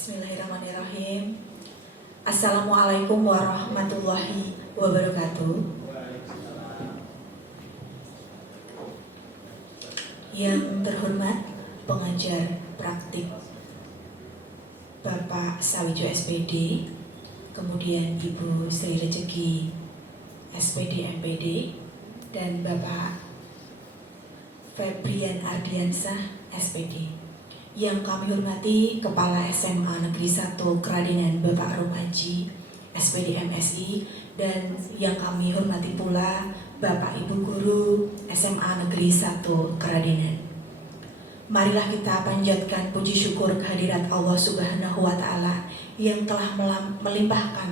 Bismillahirrahmanirrahim. Assalamualaikum warahmatullahi wabarakatuh. Yang terhormat pengajar praktik Bapak Sawijo SPD, kemudian Ibu Sri Rejeki SPD MPD, dan Bapak Febrian Ardiansah SPD. Yang kami hormati Kepala SMA Negeri 1 Keradenan Bapak Romaji SPD MSI, dan yang kami hormati pula Bapak Ibu Guru SMA Negeri 1 Keradenan. Marilah kita panjatkan puji syukur kehadirat Allah Subhanahu wa Ta'ala yang telah melimpahkan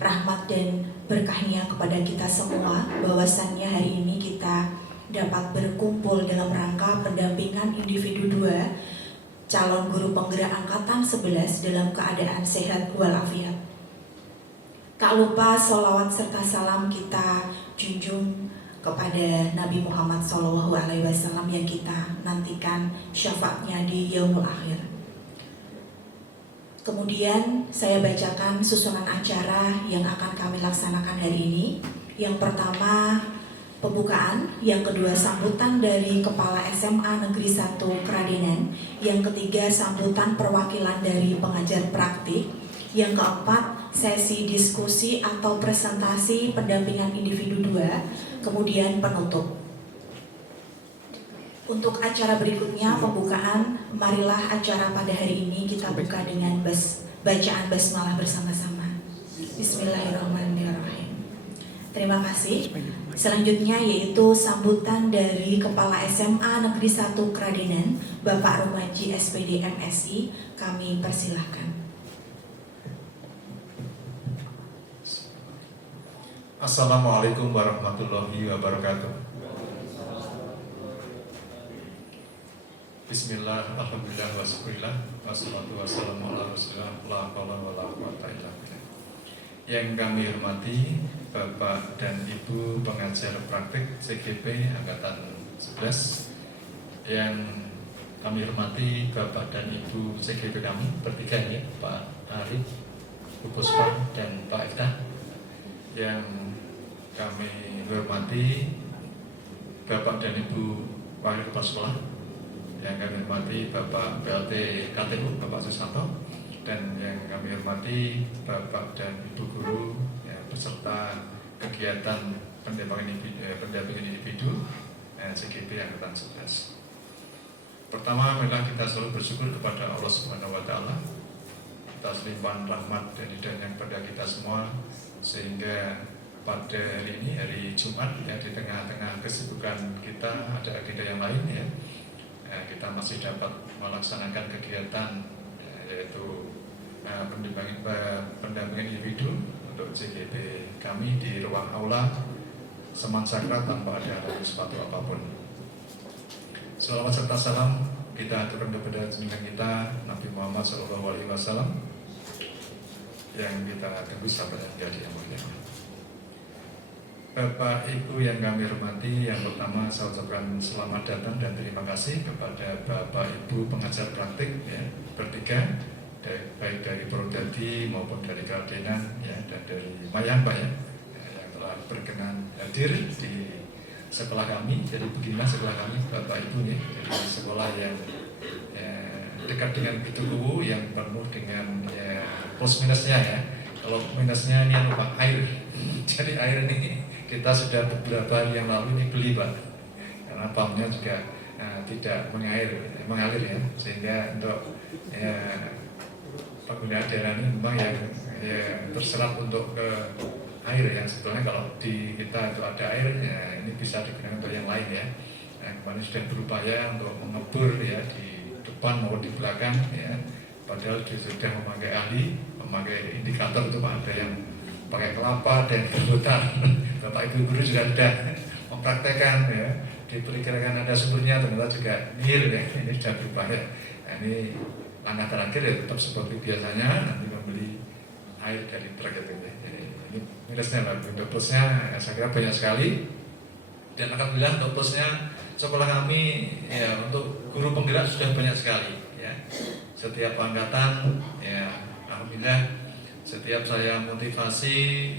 rahmat dan berkahnya kepada kita semua, bahwasannya hari ini kita dapat berkumpul dalam rangka pendampingan individu 2 calon guru penggerak angkatan 11 dalam keadaan sehat walafiat. Tak lupa sholawat serta salam kita junjung kepada Nabi Muhammad SAW yang kita nantikan syafaatnya di yaumul akhir. Kemudian saya bacakan susunan acara yang akan kami laksanakan hari ini. Yang pertama pembukaan, yang kedua sambutan dari Kepala SMA Negeri 1 Keradenan, yang ketiga sambutan perwakilan dari pengajar praktik, yang keempat sesi diskusi atau presentasi pendampingan individu 2, kemudian penutup. Untuk acara berikutnya pembukaan, marilah acara pada hari ini kita buka dengan bacaan basmalah bersama-sama. Bismillahirrahmanirrahim. Terima kasih. Selanjutnya yaitu sambutan dari Kepala SMA Negeri 1 Keradenan, Bapak Romaji SPD MSI. Kami persilahkan. Assalamualaikum warahmatullahi wabarakatuh. Bismillah, alhamdulillah, wassalillah, wassalatu wassalamu ala rasulillah, la haula wala quwwata illa billah. Yang kami hormati Bapak dan Ibu pengajar praktik CGP Angkatan 11, yang kami hormati Bapak dan Ibu CGP kami bertiga ini, Pak Arif, Bu Puspa, dan Pak Iftah. Yang kami hormati Bapak dan Ibu Wakil Kepala Sekolah, yang kami hormati Bapak PLT KTU Bapak Susanto, dan yang kami hormati Bapak dan Ibu Guru beserta kegiatan pendampingan individu CGP Angkatan 11. Pertama, marilah kita selalu bersyukur kepada Allah Subhanahu wa Ta'ala atas limpahan rahmat dan hidayahnya kepada kita semua, sehingga pada hari ini, hari Jumat, di tengah-tengah kesibukan kita ada agenda yang lain kita masih dapat melaksanakan kegiatan yaitu pendampingan individu untuk CGP kami di ruang aula Seman Sakra tanpa ada sepatu apapun. Salawat serta salam kita aturkan kepada junjungan kita Nabi Muhammad SAW yang kita tunggu sampai menjadi yang mulia. Bapak Ibu yang kami hormati, yang pertama saya ucapkan selamat datang dan terima kasih kepada Bapak Ibu pengajar praktik bertiga, baik dari Prodadi maupun dari Keradenan dan dari Mayamba yang telah berkenan hadir di sekolah kami. Jadi beginilah sekolah kami Bapak Ibu dari sekolah yang dekat dengan Bitukuwu, yang penuh dengan plus minusnya Kalau minusnya ini lupa air. Jadi air ini kita sudah beberapa hari yang lalu ini beli Pak, karena pumpnya juga tidak mengalir sehingga untuk penggunaan daerah ini memang yang terserap untuk ke air yang sebetulnya kalau di kita itu ada air ini bisa digunakan untuk yang lain kemarin sudah berupaya untuk mengebur di depan maupun di belakang padahal dia sudah memakai ahli, memakai indikator itu Pak, ada yang pakai kelapa dan kebutan. Bapak Ibu Guru juga sudah mempraktekkan diperkirakan ada sumbernya, ternyata juga nihil ini sudah berupaya. Ini langkah terakhir tetap seperti biasanya, nanti membeli air dari truk itu. Jadi ini minusnya lah, untuk plusnya saya kira banyak sekali. Dan alhamdulillah untuk plusnya sekolah kami untuk guru penggerak sudah banyak sekali setiap angkatan ya alhamdulillah setiap saya motivasi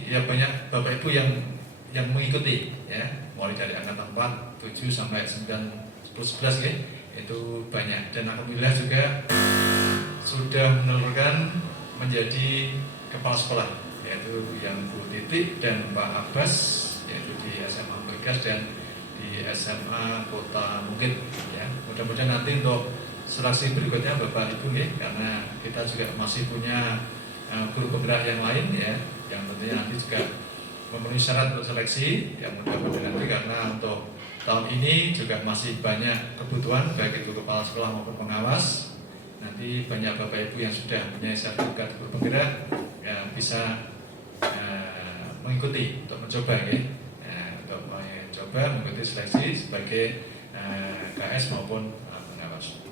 ya banyak Bapak Ibu yang mengikuti ya, mulai dari angkatan 4, 7 sampai 9, 10, 11 ya, itu banyak. Dan alhamdulillah juga sudah menelurkan menjadi kepala sekolah, yaitu yang Bu Titik dan Pak Abbas, yaitu di SMA Begas dan di SMA Kota Mungkin ya. Mudah-mudahan nanti untuk seleksi berikutnya Bapak Ibu ya, karena kita juga masih punya guru penggerak yang lain ya, yang tentunya nanti juga memenuhi syarat untuk seleksi yang mudah-mudahan nanti, karena untuk tahun ini juga masih banyak kebutuhan baik itu kepala sekolah maupun pengawas. Nanti banyak Bapak Ibu yang sudah punya sertifikat guru penggerak yang bisa mengikuti untuk mencoba ya, untuk mencoba mengikuti seleksi sebagai KS maupun pengawas.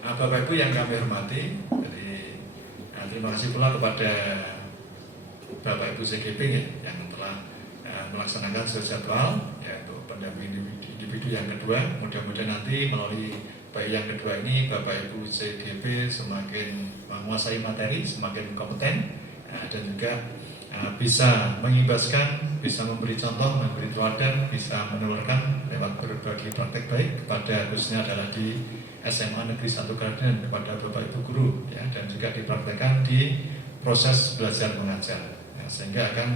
Bapak Ibu yang kami hormati, terima kasih pula kepada Bapak Ibu CGP ya, yang telah melaksanakan sesuai jadwal, yaitu pendamping individu yang kedua. Mudah-mudahan nanti melalui baik yang kedua ini Bapak Ibu CGP semakin menguasai materi, semakin kompeten, dan juga bisa mengimbaskan, bisa memberi contoh, memberi teladan, bisa menelurkan lewat berbagi praktek baik kepada khususnya adalah di SMA Negeri 1 Kradenan kepada Bapak Ibu guru ya, dan juga dipraktekkan di proses belajar mengajar ya, sehingga akan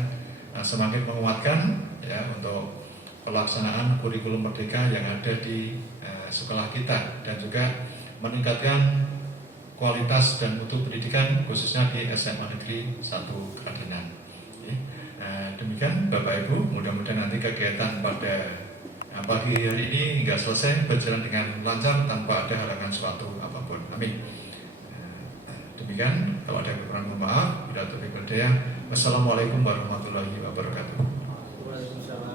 semakin menguatkan ya untuk pelaksanaan kurikulum merdeka yang ada di sekolah kita, dan juga meningkatkan kualitas dan mutu pendidikan khususnya di SMA Negeri 1 Kradenan. Demikian Bapak Ibu, mudah-mudahan nanti kegiatan pada pagi hari ini hingga selesai berjalan dengan lancar tanpa ada halangan suatu apapun. Amin. Demikian, kalau ada kekurangan mohon maaf. Bila taufiq wal hidayah. Wassalamualaikum warahmatullahi wabarakatuh.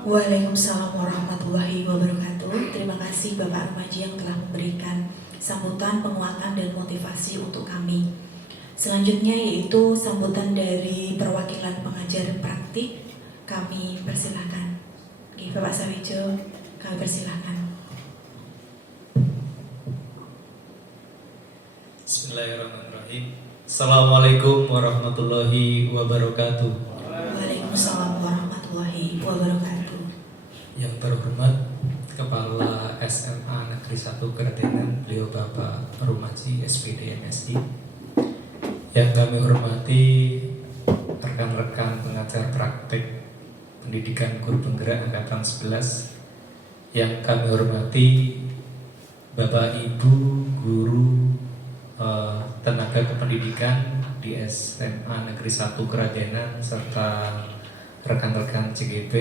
Waalaikumsalam warahmatullahi wabarakatuh. Terima kasih Bapak Rumaji yang telah memberikan sambutan, penguatan, dan motivasi untuk kami. Selanjutnya yaitu sambutan dari perwakilan pengajar praktik. Kami persilahkan. Oke, Bapak Sawijo, kami persilahkan. Bismillahirrahmanirrahim. Assalamualaikum warahmatullahi wabarakatuh. Waalaikumsalam warahmatullahi wabarakatuh. Yang terhormat Kepala SMA Negeri 1 Kradenan, beliau Bapak Rumaji SPD MSI. Yang kami hormati rekan-rekan pengajar praktek pendidikan guru penggerak angkatan 11. Yang kami hormati Bapak Ibu guru tenaga kependidikan di SMA Negeri 1 Kradenan, serta rekan-rekan CGP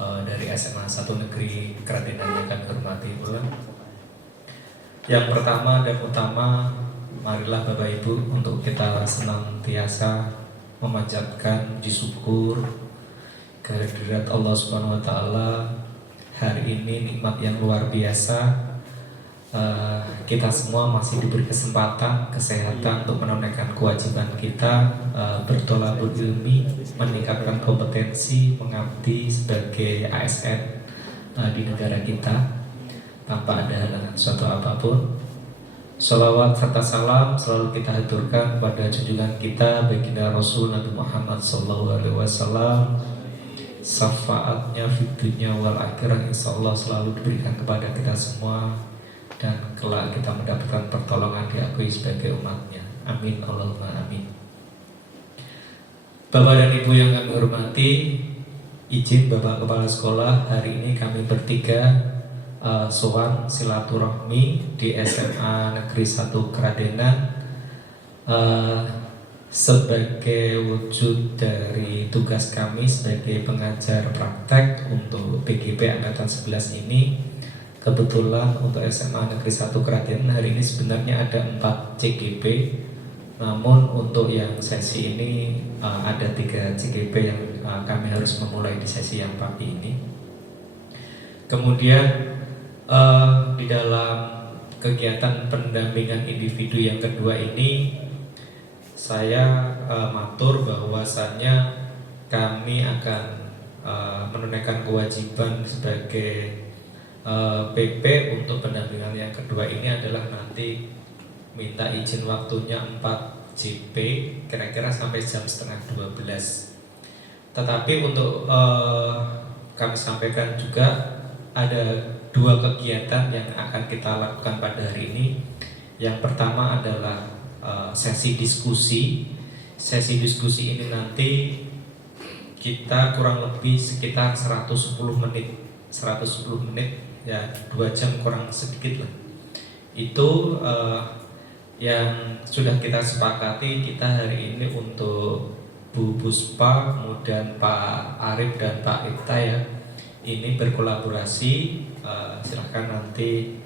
dari SMA 1 Negeri Kradenan yang kami hormati pula. Yang pertama dan utama, marilah Bapak Ibu untuk kita senantiasa memanjatkan puji syukur kehadirat Allah Subhanahu wa taala. Hari ini nikmat yang luar biasa. Kita semua masih diberi kesempatan, kesehatan untuk menunaikan kewajiban kita, bertolabul ilmi, meningkatkan kompetensi, mengabdi sebagai ASN di negara kita tanpa ada halangan suatu apapun. Salawat serta salam selalu kita haturkan kepada junjungan kita baginda Rasul Nabi Muhammad SAW. Syafaatnya fid dunya wal akhirah insyaallah selalu diberikan kepada kita semua, dan kelak kita mendapatkan pertolongan diakui sebagai umatnya. Amin Allahumma amin. Bapak dan Ibu yang kami hormati, izin Bapak Kepala Sekolah, hari ini kami bertiga sowan silaturahmi di SMA Negeri 1 Kradenan sebagai wujud dari tugas kami sebagai pengajar praktek untuk PGP Angkatan 11 ini. Kebetulan untuk SMA Negeri 1 Kradenan hari ini sebenarnya ada 4 CGP, namun untuk yang sesi ini ada 3 CGP yang kami harus memulai di sesi yang pagi ini. Kemudian di dalam kegiatan pendampingan individu yang kedua ini, saya matur bahwasannya kami akan menunaikan kewajiban sebagai PP untuk pendampingan yang kedua ini adalah nanti minta izin waktunya 4 JP kira-kira sampai jam setengah 12. Tetapi untuk kami sampaikan juga ada 2 kegiatan yang akan kita lakukan pada hari ini. Yang pertama adalah sesi diskusi. Sesi diskusi ini nanti kita kurang lebih sekitar 110 menit ya, 2 jam kurang sedikit lah. Itu yang sudah kita sepakati kita hari ini untuk Bu Puspa, kemudian Pak Arif dan Pak Ipta ya, ini berkolaborasi. Silahkan nanti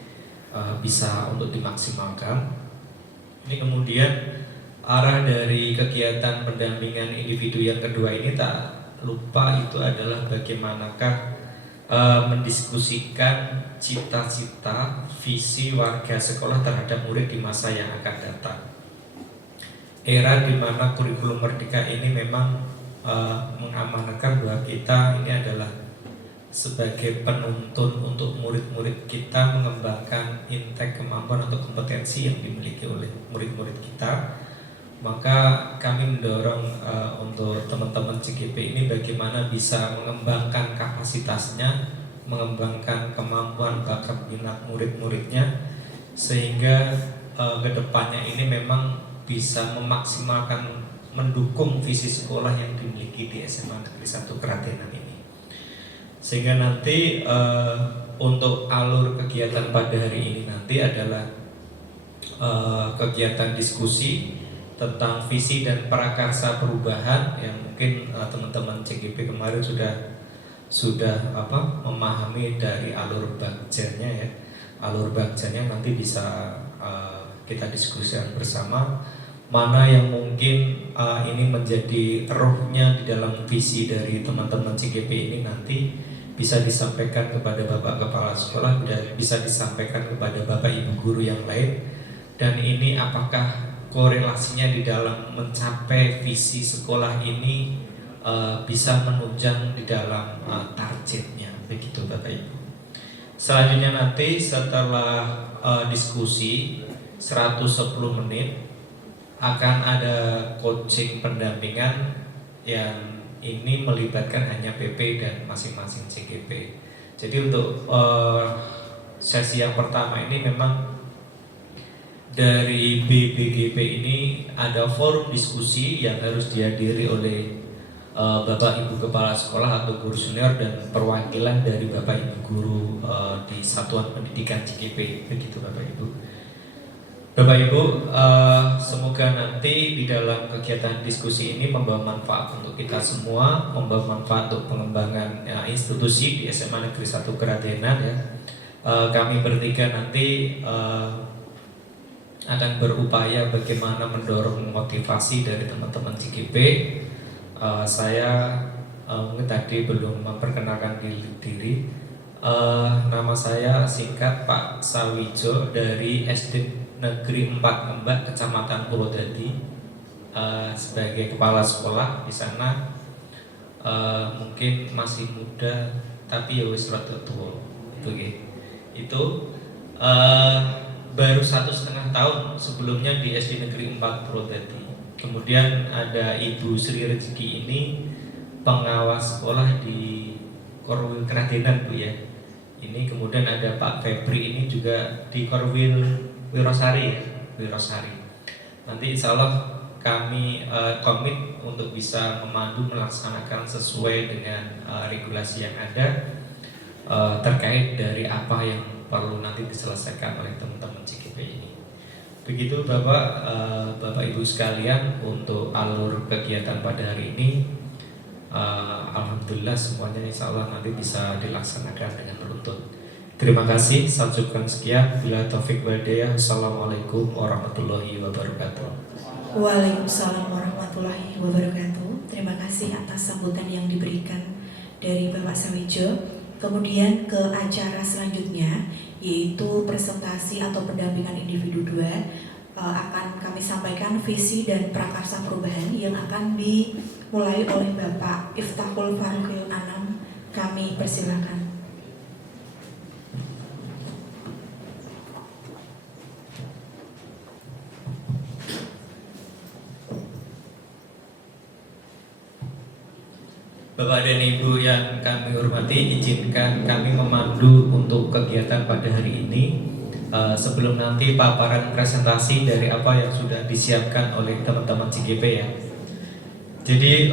bisa untuk dimaksimalkan. Ini kemudian arah dari kegiatan pendampingan individu yang kedua ini tak lupa itu adalah bagaimanakah mendiskusikan cita-cita visi warga sekolah terhadap murid di masa yang akan datang. Era di mana kurikulum merdeka ini memang mengamanatkan bahwa kita ini adalah sebagai penuntun untuk murid-murid kita mengembangkan intek kemampuan atau kompetensi yang dimiliki oleh murid-murid kita. Maka kami mendorong untuk teman-teman CGP ini bagaimana bisa mengembangkan kapasitasnya, mengembangkan kemampuan bakat minat murid-muridnya, sehingga kedepannya ini memang bisa memaksimalkan, mendukung visi sekolah yang dimiliki di SMA Negeri 1 Kradenan ini. Sehingga nanti untuk alur kegiatan pada hari ini nanti adalah kegiatan diskusi tentang visi dan prakarsa perubahan yang mungkin teman-teman CGP kemarin sudah memahami dari alur bagjannya ya. Alur bagjannya nanti bisa kita diskusikan bersama mana yang mungkin ini menjadi rohnya di dalam visi dari teman-teman CGP ini nanti bisa disampaikan kepada Bapak Kepala Sekolah, bisa disampaikan kepada Bapak Ibu Guru yang lain, dan ini apakah korelasinya di dalam mencapai visi sekolah ini bisa menunjang di dalam targetnya, begitu Bapak Ibu. Selanjutnya nanti setelah diskusi 110 menit akan ada coaching pendampingan yang ini melibatkan hanya PP dan masing-masing CGP. Jadi untuk sesi yang pertama ini memang dari BBGP ini ada forum diskusi yang harus dihadiri oleh Bapak Ibu Kepala Sekolah atau guru senior dan perwakilan dari Bapak Ibu Guru di Satuan Pendidikan CGP, begitu Bapak Ibu. Bapak Ibu, semoga nanti di dalam kegiatan diskusi ini membawa manfaat untuk kita semua, membawa manfaat untuk pengembangan institusi di SMA Negeri 1 Kradenan ya. Kami bertiga nanti akan berupaya bagaimana mendorong motivasi dari teman-teman CGP. Saya mungkin tadi belum memperkenalkan diri. Nama saya singkat Pak Sawijo dari SD Negeri 4 Mbak, Kecamatan Purwodadi, sebagai kepala sekolah di sana. Mungkin masih muda tapi ya wis rada tua itu baru 1,5 tahun sebelumnya di SD Negeri 4 Purwodadi. Kemudian ada Ibu Sri Rezeki ini pengawas sekolah di Korwil Kradenan Bu ya. Ini kemudian ada Pak Febri ini juga di Korwil Wirosari. Nanti insya Allah kami komit untuk bisa memandu melaksanakan sesuai dengan regulasi yang ada terkait dari apa yang perlu nanti diselesaikan oleh teman-teman CGP ini. Begitu Bapak Ibu sekalian untuk alur kegiatan pada hari ini. Alhamdulillah semuanya insya Allah nanti bisa dilaksanakan dengan runtut. Terima kasih, saya ucapkan sekian. Bila taufik wal hidayah. Assalamualaikum warahmatullahi wabarakatuh. Waalaikumsalam warahmatullahi wabarakatuh. Terima kasih atas sambutan yang diberikan dari Bapak Sawijo. Kemudian ke acara selanjutnya, yaitu presentasi atau pendampingan individu 2, akan kami sampaikan visi dan prakarsa perubahan yang akan dimulai oleh Bapak Iftahul Faruqil Anam. Kami persilakan. Bapak dan Ibu yang kami hormati, izinkan kami memandu untuk kegiatan pada hari ini. Sebelum nanti paparan presentasi dari apa yang sudah disiapkan oleh teman-teman CGP ya. Jadi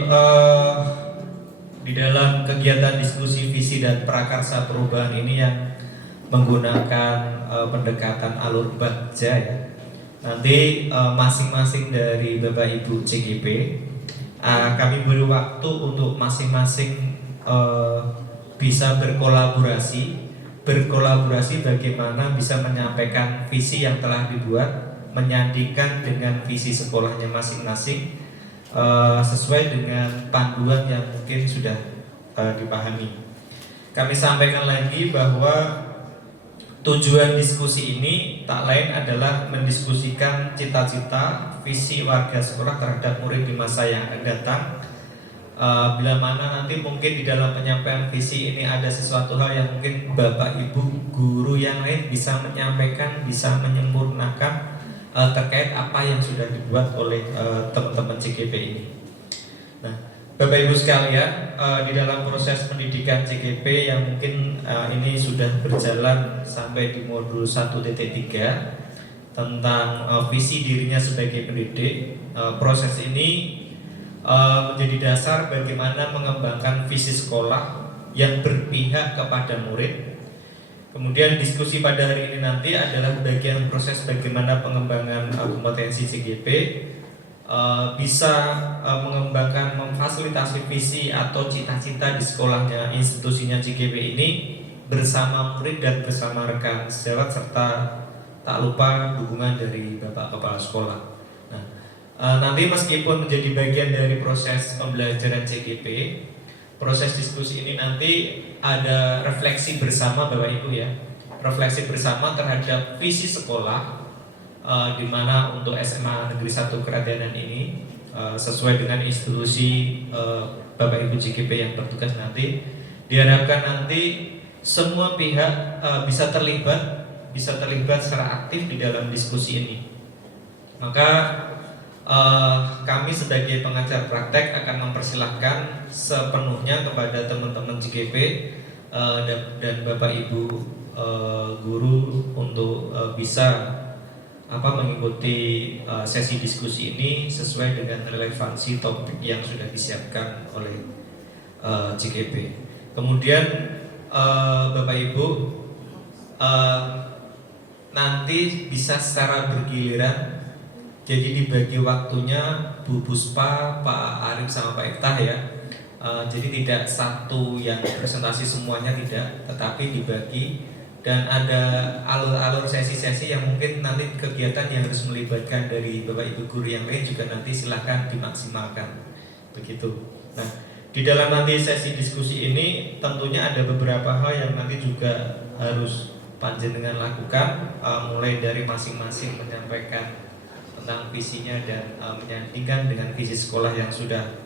di dalam kegiatan diskusi visi dan prakarsa perubahan ini yang menggunakan pendekatan alur bagja ya. Nanti masing-masing dari Bapak Ibu CGP kami beri waktu untuk masing-masing bisa berkolaborasi bagaimana bisa menyampaikan visi yang telah dibuat, menyandingkan dengan visi sekolahnya masing-masing sesuai dengan panduan yang mungkin sudah dipahami. Kami sampaikan lagi bahwa tujuan diskusi ini tak lain adalah mendiskusikan cita-cita, visi warga sekolah terhadap murid di masa yang akan datang. Bila mana nanti mungkin di dalam penyampaian visi ini ada sesuatu hal yang mungkin Bapak Ibu guru yang lain bisa menyampaikan, bisa menyempurnakan terkait apa yang sudah dibuat oleh teman-teman CGP ini. Nah, Bapak Ibu sekalian, di dalam proses pendidikan CGP yang mungkin ini sudah berjalan sampai di modul 1.3 tentang visi dirinya sebagai pendidik, proses ini menjadi dasar bagaimana mengembangkan visi sekolah yang berpihak kepada murid. Kemudian diskusi pada hari ini nanti adalah bagian proses bagaimana pengembangan kompetensi CGP bisa mengembangkan, memfasilitasi visi atau cita-cita di sekolahnya, institusinya CGP ini bersama murid dan bersama rekan sejawat serta tak lupa dukungan dari Bapak Kepala Sekolah. Nah, nanti meskipun menjadi bagian dari proses pembelajaran CGP, proses diskusi ini nanti ada refleksi bersama Bapak Ibu ya, refleksi bersama terhadap visi sekolah. Di mana untuk SMA Negeri 1 Kradenan ini sesuai dengan institusi Bapak Ibu CGP yang bertugas nanti, diharapkan nanti semua pihak bisa terlibat secara aktif di dalam diskusi ini. Maka kami sebagai pengajar praktek akan mempersilahkan sepenuhnya kepada teman-teman CGP dan Bapak Ibu guru untuk bisa mengikuti sesi diskusi ini sesuai dengan relevansi topik yang sudah disiapkan oleh CGP. Kemudian Bapak Ibu nanti bisa secara bergiliran, jadi dibagi waktunya Bu Puspa, Pak Arif sama Pak Iftah ya. Jadi tidak satu yang presentasi semuanya tidak, tetapi dibagi. Dan ada alur-alur sesi-sesi yang mungkin nanti kegiatan yang harus melibatkan dari Bapak Ibu guru yang lain juga nanti silahkan dimaksimalkan begitu. Nah, di dalam nanti sesi diskusi ini tentunya ada beberapa hal yang nanti juga harus panjenengan lakukan, mulai dari masing-masing menyampaikan tentang visinya dan menyandingkan dengan visi sekolah yang sudah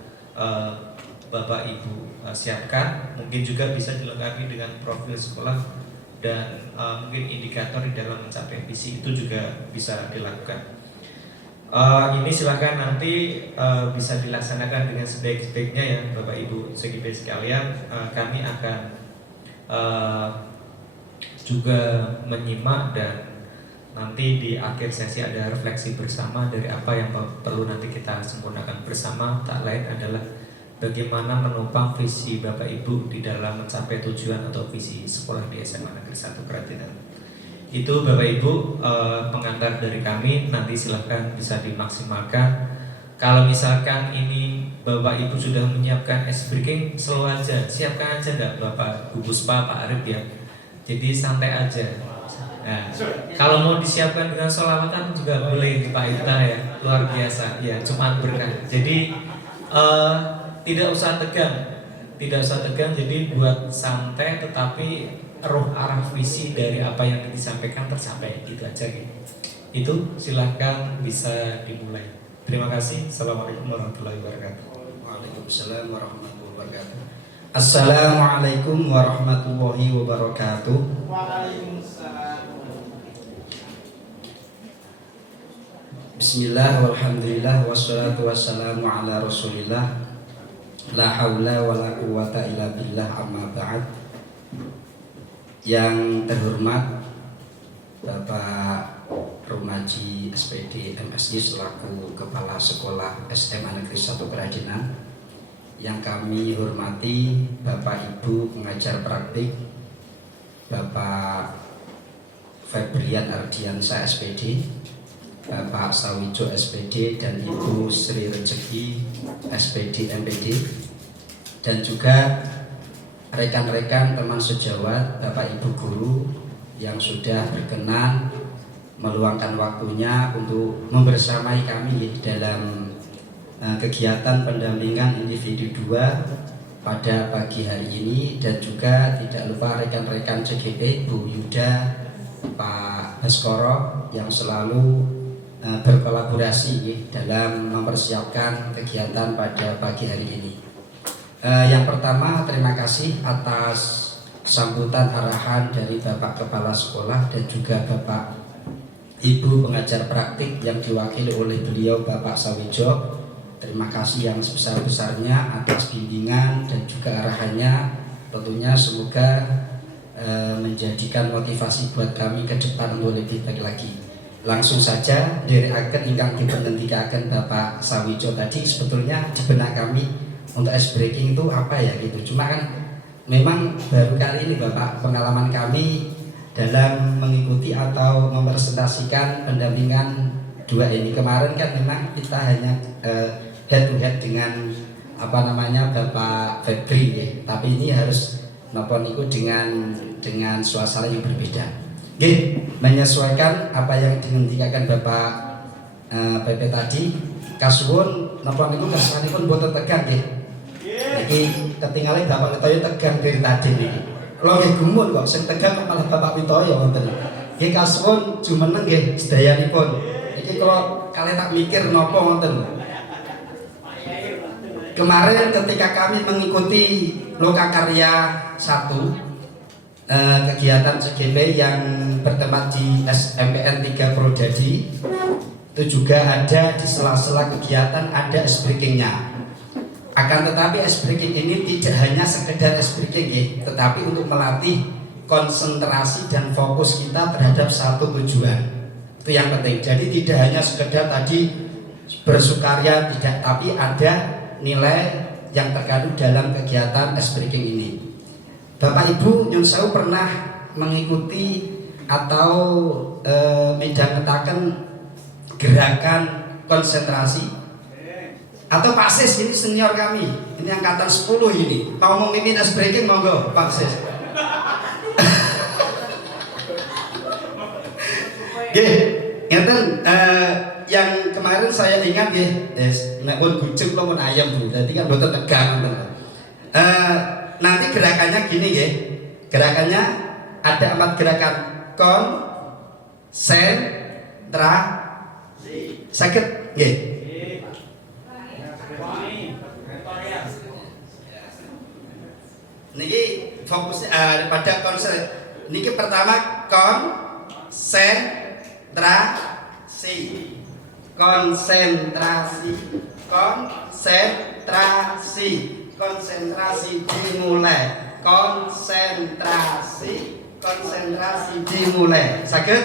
Bapak Ibu siapkan. Mungkin juga bisa dilengkapi dengan profil sekolah dan mungkin indikator di dalam mencapai visi itu juga bisa dilakukan. Ini silakan nanti bisa dilaksanakan dengan sebaik-baiknya ya Bapak Ibu CGP sekalian. Kami akan juga menyimak dan nanti di akhir sesi ada refleksi bersama dari apa yang perlu nanti kita sempurnakan bersama. Tak lain adalah bagaimana menopang visi Bapak Ibu di dalam mencapai tujuan atau visi sekolah di SMA Negeri 1 Kradenan. Itu Bapak Ibu pengantar dari kami, nanti silahkan bisa dimaksimalkan. Kalau misalkan ini Bapak Ibu sudah menyiapkan ice breaking, slow aja, siapkan aja enggak Bapak Bu Puspa, Pak Arif ya. Jadi santai aja. Nah, kalau mau disiapkan dengan sholawatan juga boleh di Pak Iftah ya, luar biasa ya, Jumat berkah. Jadi tidak usah tegang, jadi buat santai tetapi roh arah visi dari apa yang disampaikan tercapai, gitu aja gitu. Itu silahkan bisa dimulai. Terima kasih. Assalamualaikum warahmatullahi wabarakatuh. Waalaikumsalam warahmatullahi wabarakatuh. Assalamualaikum warahmatullahi wabarakatuh. Waalaikumsalam. Bismillah walhamdulillah wassalatu wassalamu ala rasulillah La haula wala quwata illa billah, amma ba'd. Yang terhormat Bapak Rumaji SPD MSI selaku Kepala Sekolah SMA Negeri 1 Keradenan. Yang kami hormati Bapak Ibu pengajar praktik, Bapak Febrian Ardiansa SPD, Bapak Sawijo SPD, dan Ibu Sri Rezeki SPD MPD, dan juga rekan-rekan teman sejawat, Bapak Ibu guru yang sudah berkenan meluangkan waktunya untuk membersamai kami dalam kegiatan pendampingan individu 2 pada pagi hari ini, dan juga tidak lupa rekan-rekan CGP, Bu Yuda, Pak Baskoro yang selalu berkolaborasi dalam mempersiapkan kegiatan pada pagi hari ini. Yang pertama, terima kasih atas sambutan arahan dari Bapak Kepala Sekolah dan juga Bapak Ibu pengajar praktik yang diwakili oleh beliau Bapak Sawijo. Terima kasih yang sebesar-besarnya atas bimbingan dan juga arahannya. Tentunya semoga menjadikan motivasi buat kami ke depan untuk lebih baik lagi. Langsung saja dari akan ingkang dipenentikaken Bapak Sawijo tadi, sebetulnya di benak kami untuk ice breaking itu apa ya gitu. Cuma kan memang baru kali ini Bapak pengalaman kami dalam mengikuti atau mempresentasikan pendampingan 2 ini. Kemarin kan memang kita hanya head to head dengan Bapak Febri ya. Tapi ini harus nopon niku dengan suasana yang berbeda. Oke, menyesuaikan apa yang dihentikan Bapak PP tadi. Kasuwun nopon niku kesanipun boten tegang nggih. Iki ketinggalan Bapak Witoyo tegang dari tadi niki. Kula nggih gumun kok sing tegang malah Bapak Witoyo wonten. Nggih kasuwun jumeneng nggih sedayanipun. Iki kula kalih tak mikir napa wonten. Kemarin ketika kami mengikuti Lokakarya 1 kegiatan CGP yang bertempat di SMPN 3 Prodadi, itu juga ada di sela-sela kegiatan ada ice breaking-nya. Akan tetapi ice breaking ini tidak hanya sekedar ice breaking ya, tetapi untuk melatih konsentrasi dan fokus kita terhadap satu tujuan. Itu yang penting. Jadi tidak hanya sekedar tadi bersukaria, tidak, tapi ada nilai yang terkandung dalam kegiatan ice breaking ini. Bapak Ibu nyun sewu pernah mengikuti atau midhangetaken gerakan konsentrasi? Atau Pak Sis, ini senior kami, ini angkatan 10 ini, mau memimpin ice breaking monggo Pak Sis. Nggih, ngeten yang kemarin saya ingat nggih, nek pun gujuk pun ayam Bu, dadi kan mboten tegang ngoten. Nanti gerakannya gini ya, gerakannya ada 4 gerakan konsentrasi. Sakit ya. Niki fokusnya pada konsen. Niki pertama konsentrasi, konsentrasi, konsentrasi. Konsentrasi dimulai, konsentrasi dimulai. Saged?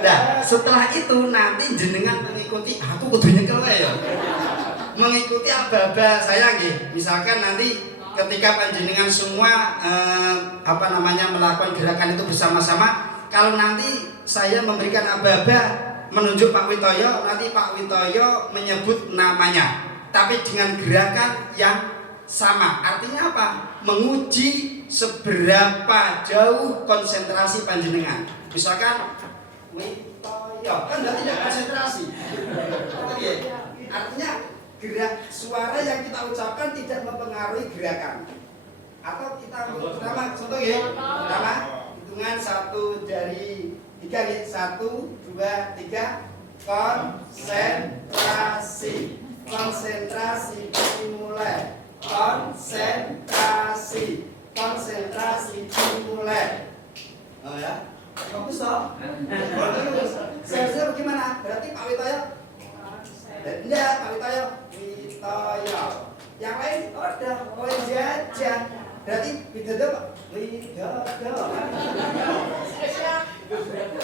Nah, setelah itu nanti jenengan mengikuti, aku kudu nyekel ya. Mengikuti aba-aba saya nggih. Misalkan nanti ketika panjenengan semua melakukan gerakan itu bersama-sama, kalau nanti saya memberikan aba-aba menunjuk Pak Witoyo, nanti Pak Witoyo menyebut namanya, tapi dengan gerakan yang sama. Artinya apa? Menguji seberapa jauh konsentrasi panjenengan. Misalkan Witoyo kan berarti tidak konsentrasi. Artinya gerak suara yang kita ucapkan tidak mempengaruhi gerakan. Atau kita pertama contoh ya. Pertama hitungan 1 dari 3 ya. 1 2 3 konsentrasi. Konsentrasi dimulai. Konsentrasi dimulai. Oh ya, fokus toh. Saya bagaimana? Berarti Pak Witoyo. Enggak, Pak Witoyo. Yang lain udah oleh jajan. Berarti bidodo Pak. Bidodo.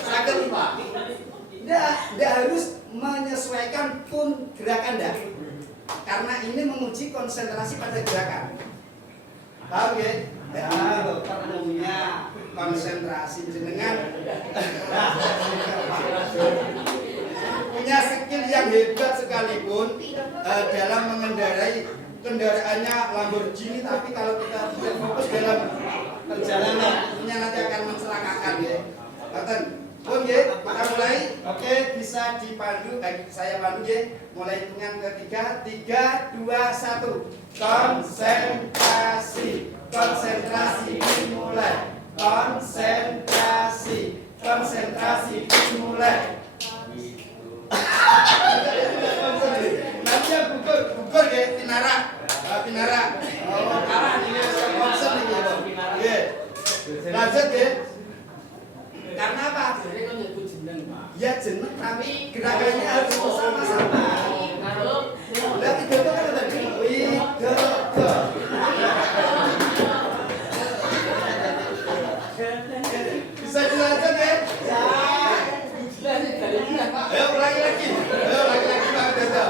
Saged Pak. Nggak harus menyesuaikan tune gerakan dah. Karena ini menguji konsentrasi pada gerakan. Paham ya? Ya, perlunya konsentrasi jenengan punya skill yang hebat sekalipun dalam mengendarai kendaraannya Lamborghini, tapi kalau kita tidak fokus dalam perjalanan tentunya nanti akan mencelakakan ya. Katen, pun ya, kita mulai. Oke, bisa dipandu, saya pandu ya. Mulai hitungan ketiga, 3, 2, 1. Konsentrasi, konsentrasi dimulai. Konsentrasi, konsentrasi dimulai. Nanti gugur ya, pinara. Oh, kalah ini konsen ini ya. Lanjut ya. Karena apa? Ya jeneng tapi gerakannya harus bersama-sama. Lah itu kan tadi. Bisa dilanjut ya? Ayo ulangi lagi. Pak Dodo.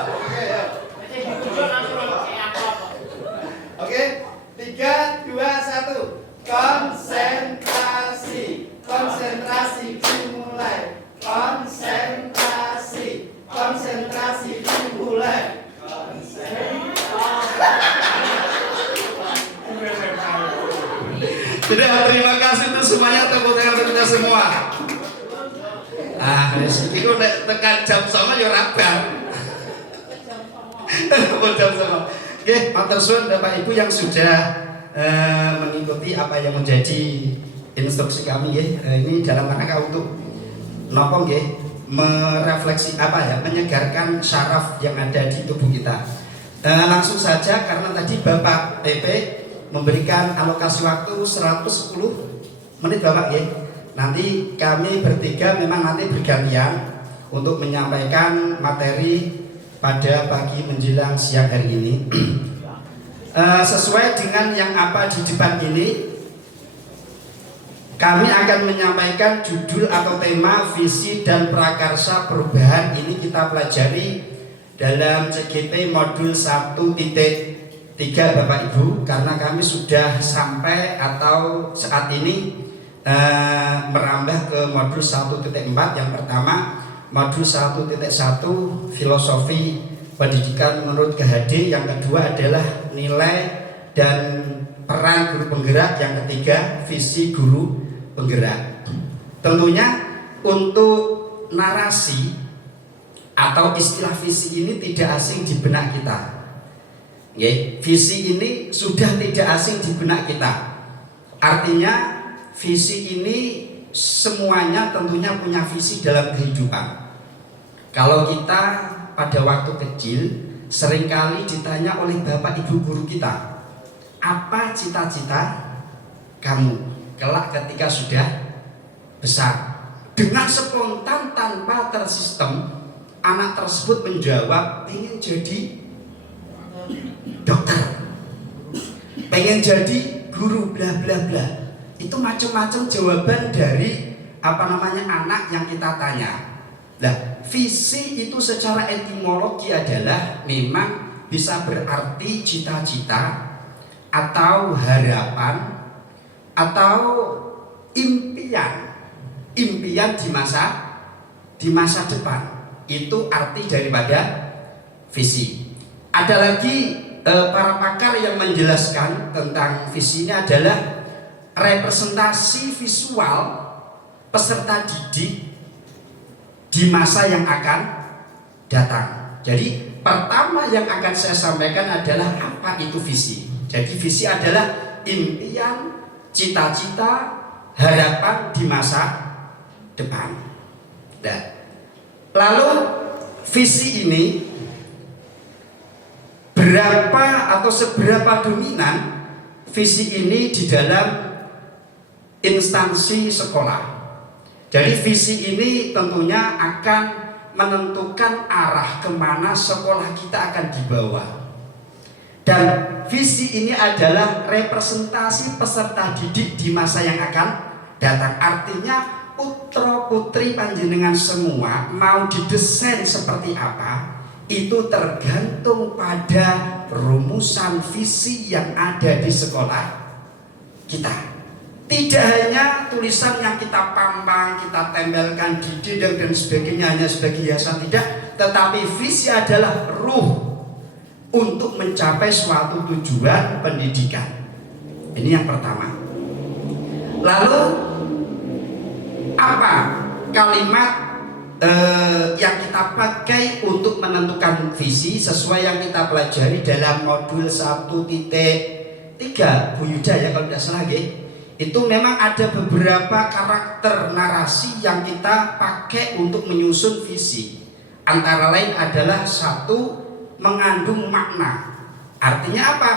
Oke, 3, 2, 1. Konsentrasi, konsentrasi dimulai. Konsentrasi, konsentrasi dimulai. Sudah, terima kasih untuk semuanya, tepuk tangan untuk kita semua. Itu tekan jam sama ya rabar. Jam sama. Oke, matur suwun Bapak Ibu yang sudah mengikuti apa yang menjadi instruksi kami ya. Ini dalam rangka untuk nopong ya, merefleksi menyegarkan syaraf yang ada di tubuh kita. Langsung saja karena tadi Bapak PP memberikan alokasi waktu 110 menit Bapak ya. Nanti kami bertiga memang nanti bergantian untuk menyampaikan materi pada pagi menjelang siang hari ini. Sesuai dengan yang apa di depan ini, kami akan menyampaikan judul atau tema visi dan prakarsa perubahan. Ini kita pelajari dalam CGT modul 1.3 Bapak Ibu, karena kami sudah sampai atau saat ini merambah ke modul 1.4. Yang pertama modul 1.1 filosofi pendidikan menurut KHD, yang kedua adalah nilai dan peran guru penggerak, yang ketiga visi guru penggerak. Tentunya untuk narasi atau istilah visi ini tidak asing di benak kita. Visi ini sudah tidak asing di benak kita. Artinya visi ini semuanya tentunya punya visi dalam kehidupan. Kalau kita pada waktu kecil seringkali ditanya oleh bapak ibu guru kita, apa cita-cita kamu kelak ketika sudah besar? Dengan spontan tanpa tersistem, anak tersebut menjawab ingin jadi dokter, pengen jadi guru, bla bla bla. Itu macam-macam jawaban dari anak yang kita tanya. Nah, visi itu secara etimologi adalah memang bisa berarti cita-cita atau harapan atau impian di masa depan. Itu arti daripada visi. Ada lagi para pakar yang menjelaskan tentang visi ini adalah representasi visual peserta didik di masa yang akan datang. Jadi pertama yang akan saya sampaikan adalah apa itu visi. Jadi visi adalah impian, cita-cita, harapan di masa depan. Nah, lalu visi ini berapa atau seberapa dominan visi ini di dalam instansi sekolah. Jadi visi ini tentunya akan menentukan arah kemana sekolah kita akan dibawa. Dan visi ini adalah representasi peserta didik di masa yang akan datang. Artinya putra putri panjenengan semua mau didesain seperti apa, itu tergantung pada rumusan visi yang ada di sekolah kita. Tidak hanya tulisan yang kita pampang, kita tempelkan di dinding dan sebagainya hanya sebagai hiasan, tidak. Tetapi visi adalah ruh untuk mencapai suatu tujuan pendidikan. Ini yang pertama. Lalu apa kalimat yang kita pakai untuk menentukan visi sesuai yang kita pelajari dalam modul 1.3 Bu Yuda ya kalau tidak salah itu memang ada beberapa karakter narasi yang kita pakai untuk menyusun visi. Antara lain adalah satu, mengandung makna. Artinya apa?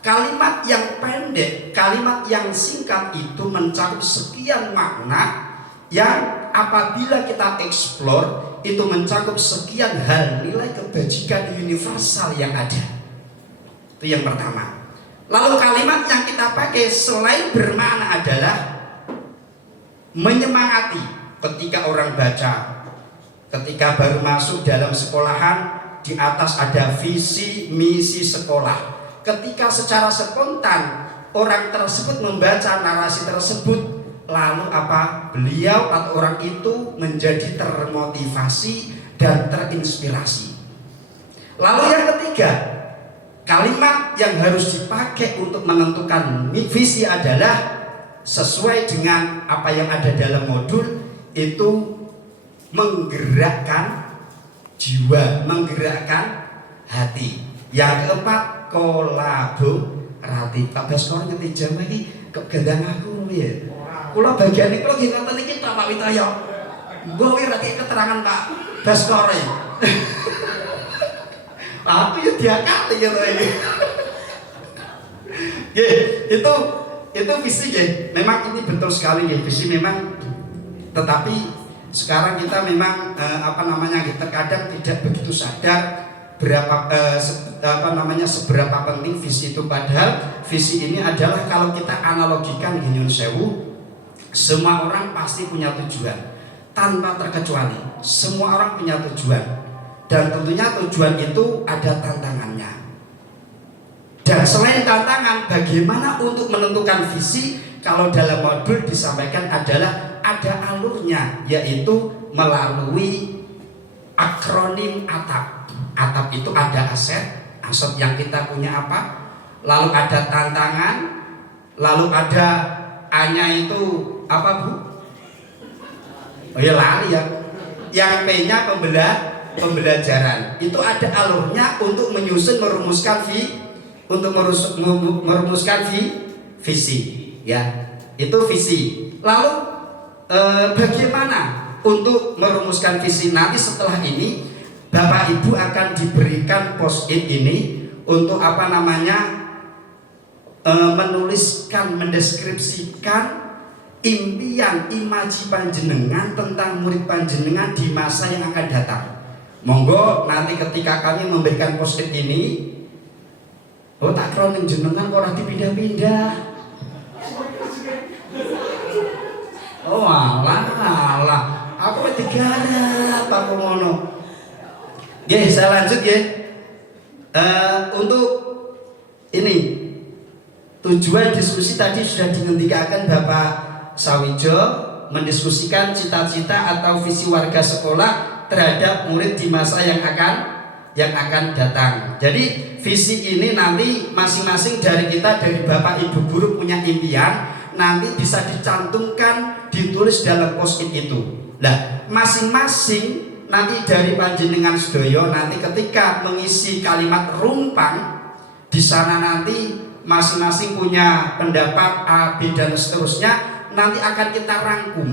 Kalimat yang pendek, kalimat yang singkat itu mencakup sekian makna yang apabila kita eksplor itu mencakup sekian hal nilai kebajikan universal yang ada. Itu yang pertama. Lalu kalimat yang kita pakai selain bermakna adalah menyemangati ketika orang baca, ketika baru masuk dalam sekolahan. Di atas ada visi misi sekolah. Ketika secara spontan orang tersebut membaca narasi tersebut, lalu apa? Beliau atau orang itu menjadi termotivasi dan terinspirasi. Lalu yang ketiga, kalimat yang harus dipakai untuk menentukan visi adalah sesuai dengan apa yang ada dalam modul, itu menggerakkan jiwa, menggerakkan hati. Yang keempat, kolaborasi. Pak Baskoro ngerti jam lagi kok gendang aku ya. Kula bagian iki kula nggih ngoten iki Pak Witoyo. Mbok ora keterangan Pak Baskoro. Aku ya diakali ya ini. Itu visi ya. Memang ini betul sekali ya, visi memang. Tetapi sekarang kita memang terkadang tidak begitu sadar seberapa penting visi itu. Padahal visi ini adalah kalau kita analogikan Nyun Sewu, semua orang pasti punya tujuan tanpa terkecuali. Semua orang punya tujuan dan tentunya tujuan itu ada tantangannya. Dan selain tantangan, bagaimana untuk menentukan visi? Kalau dalam modul disampaikan adalah ada alurnya, yaitu melalui akronim ATAP. ATAP itu ada aset yang kita punya apa, lalu ada tantangan, lalu ada A-nya itu apa Bu? Oh ya lali ya. Yang P-nya pembelajaran. Itu ada alurnya untuk menyusun merumuskan visi ya. Itu visi. Lalu bagaimana untuk merumuskan visi? Nanti setelah ini Bapak Ibu akan diberikan post-it ini untuk menuliskan, mendeskripsikan impian, imaji panjenengan tentang murid panjenengan di masa yang akan datang. Monggo nanti ketika kami memberikan post-it ini, tak kroning jenengan kok ora dipindah-pindah. Oh alah, aku digarap aku ngono. Nggih, saya lanjut ya. Untuk ini tujuan diskusi tadi sudah dihentikan Bapak Sawijo mendiskusikan cita-cita atau visi warga sekolah terhadap murid di masa yang akan datang. Jadi visi ini nanti masing-masing dari kita, dari Bapak Ibu guru punya impian, nanti bisa dicantumkan, ditulis dalam post-it itu. Nah, masing-masing nanti dari panjenengan sedaya nanti ketika mengisi kalimat rumpang di sana nanti masing-masing punya pendapat A, B dan seterusnya, nanti akan kita rangkum,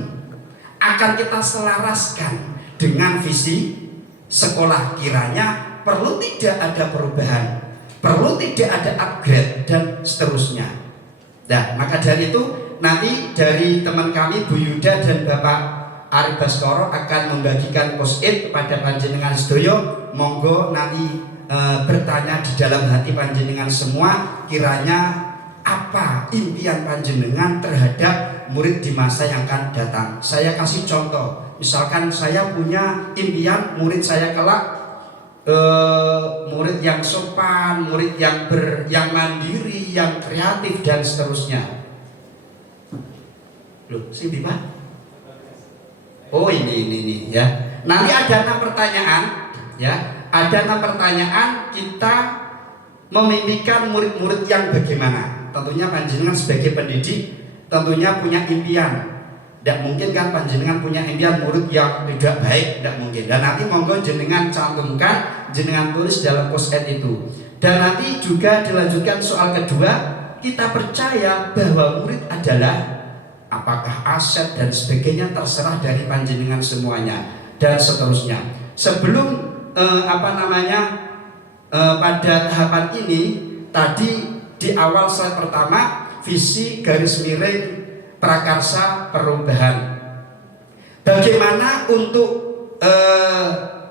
akan kita selaraskan dengan visi sekolah. Kiranya perlu tidak ada perubahan, perlu tidak ada upgrade dan seterusnya. Nah, maka dari itu nanti dari teman kami Bu Yuda dan Bapak Ari Baskoro akan membagikan post-it kepada panjenengan sedaya. Monggo nanti bertanya di dalam hati panjenengan semua, kiranya apa impian panjenengan terhadap murid di masa yang akan datang. Saya kasih contoh, misalkan saya punya impian murid saya kelak murid yang sopan, murid yang mandiri, yang kreatif dan seterusnya. Loh, sing di mana? Oh ini ya. Nanti ada 6 pertanyaan, ya. Ada 6 pertanyaan, kita memimpikan murid-murid yang bagaimana. Tentunya panjenengan sebagai pendidik tentunya punya impian. Tidak mungkin kan panjenengan punya impian murid yang tidak baik, tidak mungkin. Dan nanti monggo jenengan cantumkan, jenengan tulis dalam post-it itu. Dan nanti juga dilanjutkan soal kedua, kita percaya bahwa murid adalah apakah aset dan sebagainya terserah dari panjenengan semuanya dan seterusnya. Sebelum pada tahapan ini tadi di awal slide pertama, visi garis miring prakarsa perubahan. Bagaimana untuk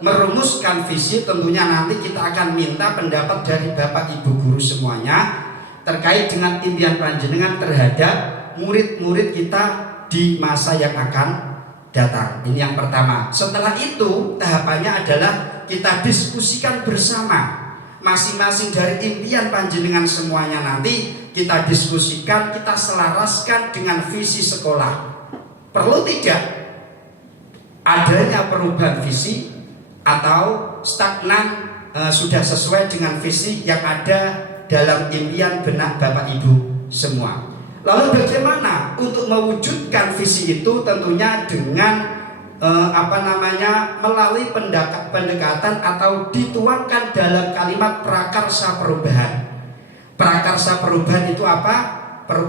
merumuskan visi? Tentunya nanti kita akan minta pendapat dari Bapak Ibu guru semuanya terkait dengan impian panjenengan terhadap murid-murid kita di masa yang akan datang. Ini yang pertama. Setelah itu tahapannya adalah kita diskusikan bersama. Masing-masing dari impian panjenengan semuanya nanti kita diskusikan, kita selaraskan dengan visi sekolah. Perlu tidak adanya perubahan visi atau stagnan sudah sesuai dengan visi yang ada dalam impian benak Bapak Ibu semua. Lalu bagaimana untuk mewujudkan visi itu? Tentunya dengan melalui pendekatan atau dituangkan dalam kalimat prakarsa perubahan. Prakarsa perubahan itu apa?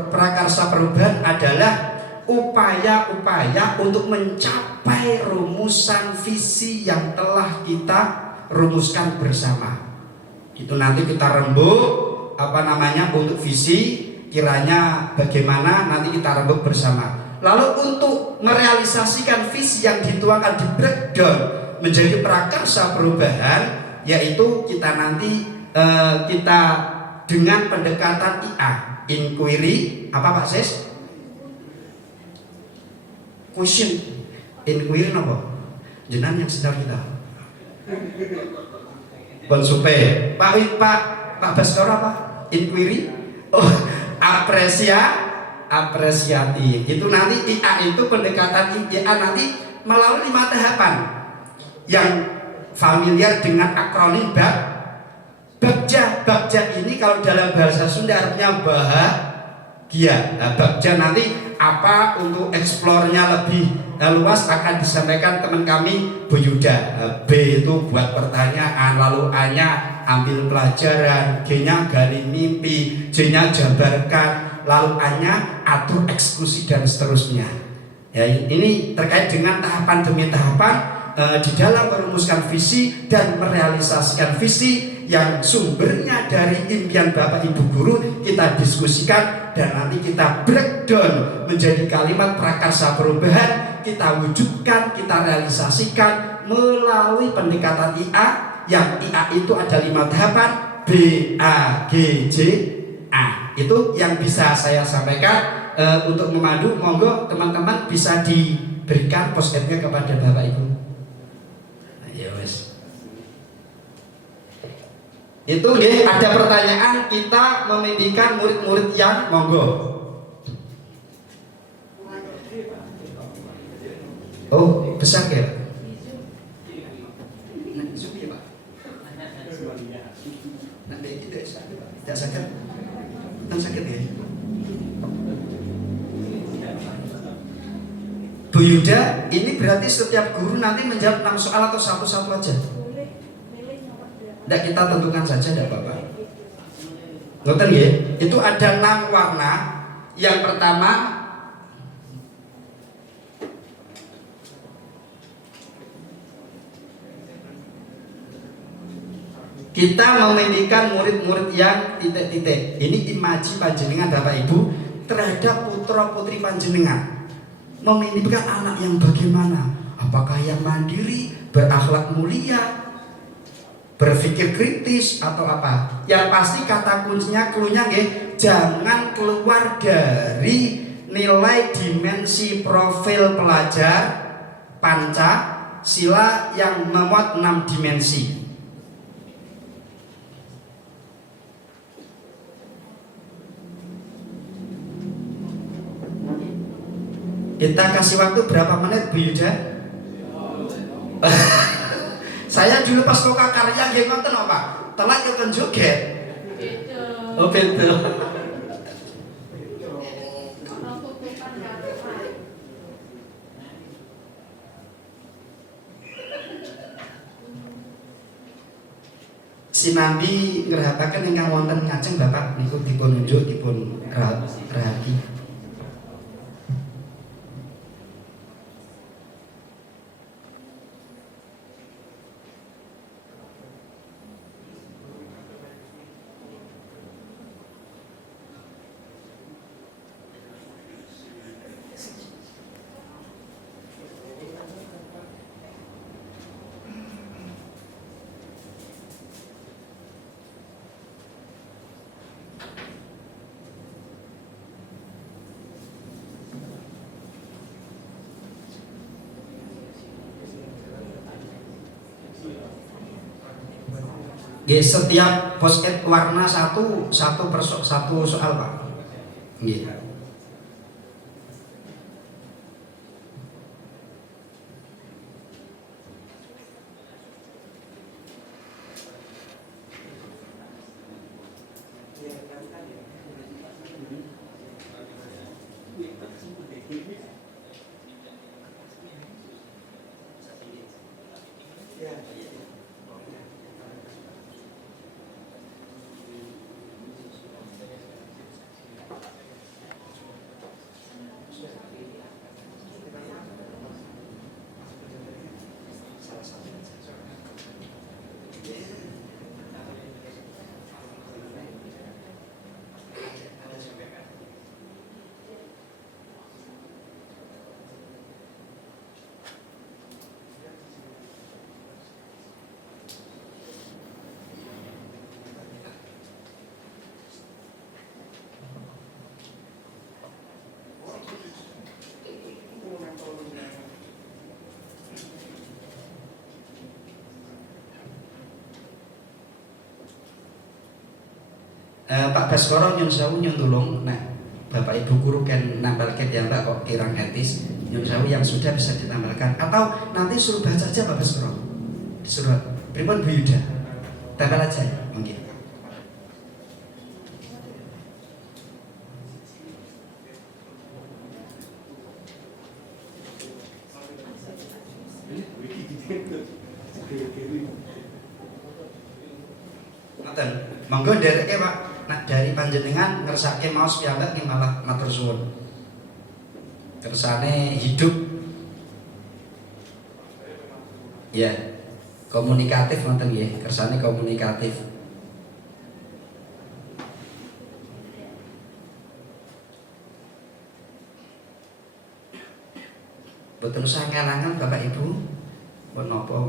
Prakarsa perubahan adalah upaya-upaya untuk mencapai rumusan visi yang telah kita rumuskan bersama. Itu nanti kita rembuk untuk visi, kiranya bagaimana nanti kita rembuk bersama. Lalu untuk merealisasikan visi yang dituangkan di breakdown menjadi prakarsa perubahan, yaitu kita nanti kita dengan pendekatan IA, inquiry, apa Pak Sis? Question, inquiry apa? Jenengan yang sedang kita. Konsupe, Pak Baskoro apa? Inquiry, apresiatif. Itu nanti IA itu pendekatan IA nanti melalui 5 tahapan yang familiar dengan akronim Bagja. Bagja ini kalau dalam bahasa Sunda artinya bahagia. Bagja nanti apa untuk eksplornya lebih luas akan disampaikan teman kami Bu Yuda. B itu buat pertanyaan, lalu A-nya ambil pelajaran, G-nya gali mimpi, J-nya jabarkan, lalu A-nya atur eksekusi dan seterusnya. Ya, ini terkait dengan tahapan demi tahapan di dalam merumuskan visi dan merealisasikan visi yang sumbernya dari impian Bapak Ibu guru kita diskusikan dan nanti kita breakdown menjadi kalimat prakarsa perubahan, kita wujudkan, kita realisasikan melalui pendekatan IA, yang IA itu ada 5 tahapan, B, A, G, J, A. Itu yang bisa saya sampaikan. Untuk memandu, monggo teman-teman bisa diberikan post-it-nya kepada Bapak Ibu. Ya wes. Itu ada pertanyaan, kita memimpikan murid-murid yang monggo. Oh, besar ya? Tidak sakit. Tidak sakit ya? Bu Yuda, ini berarti setiap guru nanti menjawab 6 soal atau satu-satu aja? Tidak, kita tentukan saja, tidak apa-apa. Ngoten ya? Itu ada 6 warna. Yang pertama, kita memimpikan murid-murid yang titik-titik. Ini imaji panjenengan Bapak Ibu terhadap putra putri panjenengan. Memimpikan anak yang bagaimana? Apakah yang mandiri, berakhlak mulia, berpikir kritis atau apa. Yang pasti kata kuncinya, cluenya nggih, jangan keluar dari nilai dimensi profil pelajar Pancasila yang memuat 6 dimensi. Kita kasih waktu berapa menit Bu Yuda? Saya dulu pas loka karya nggih ngoten apa? Telat yo kan joget. Oh beda. Sinambi ngrahataken ingkang wonten ngajeng Bapak niku dipun unjuk dipun rahati. Nggih, setiap post-it warna satu soal Pak. Nggih. Pak Baskoro nyun sewu nyun tulung, nah Bapak Ibu guru kan nambahkan yang Mbak kok kirang etis, nyun sewu yang sudah bisa ditambahkan atau nanti suruh baca aja Pak Baskoro, disuruh pripun Bu Yuda, tambah aja ya mungkin. Ngoten, monggo ndereke Pak. Nah dari panjenengan ngersake maos piyambak nggih malah matur suwun. Kersane hidup. Ya, komunikatif ngoten nggih, kersane komunikatif. Betul usah kelangan Bapak Ibu. Pun napa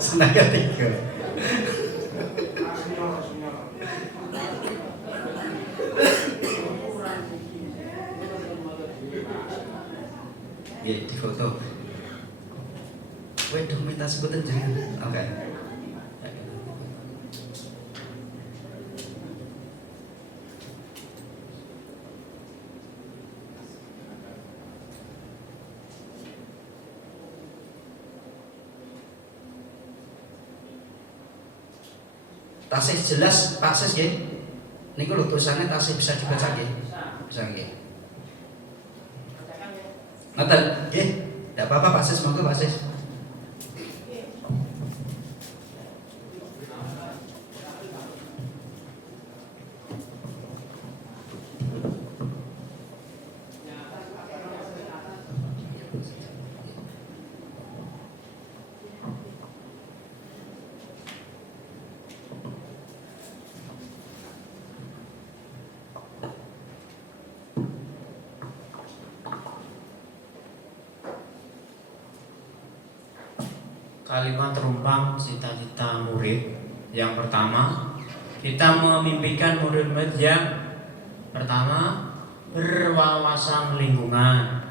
senang ketiga. Ya di foto. Waduh minta sebutan jangan. Oke. Tasih jelas Pak Sis nggih. Niku lho tulisannya tasih bisa dibaca nggih. Bisa nggih. Ngoten nggih. Enggak apa-apa Pak Sis, monggo Pak Sis. Kalimat terumpang cita-cita murid. Yang pertama, kita memimpikan murid-murid yang pertama berwawasan lingkungan.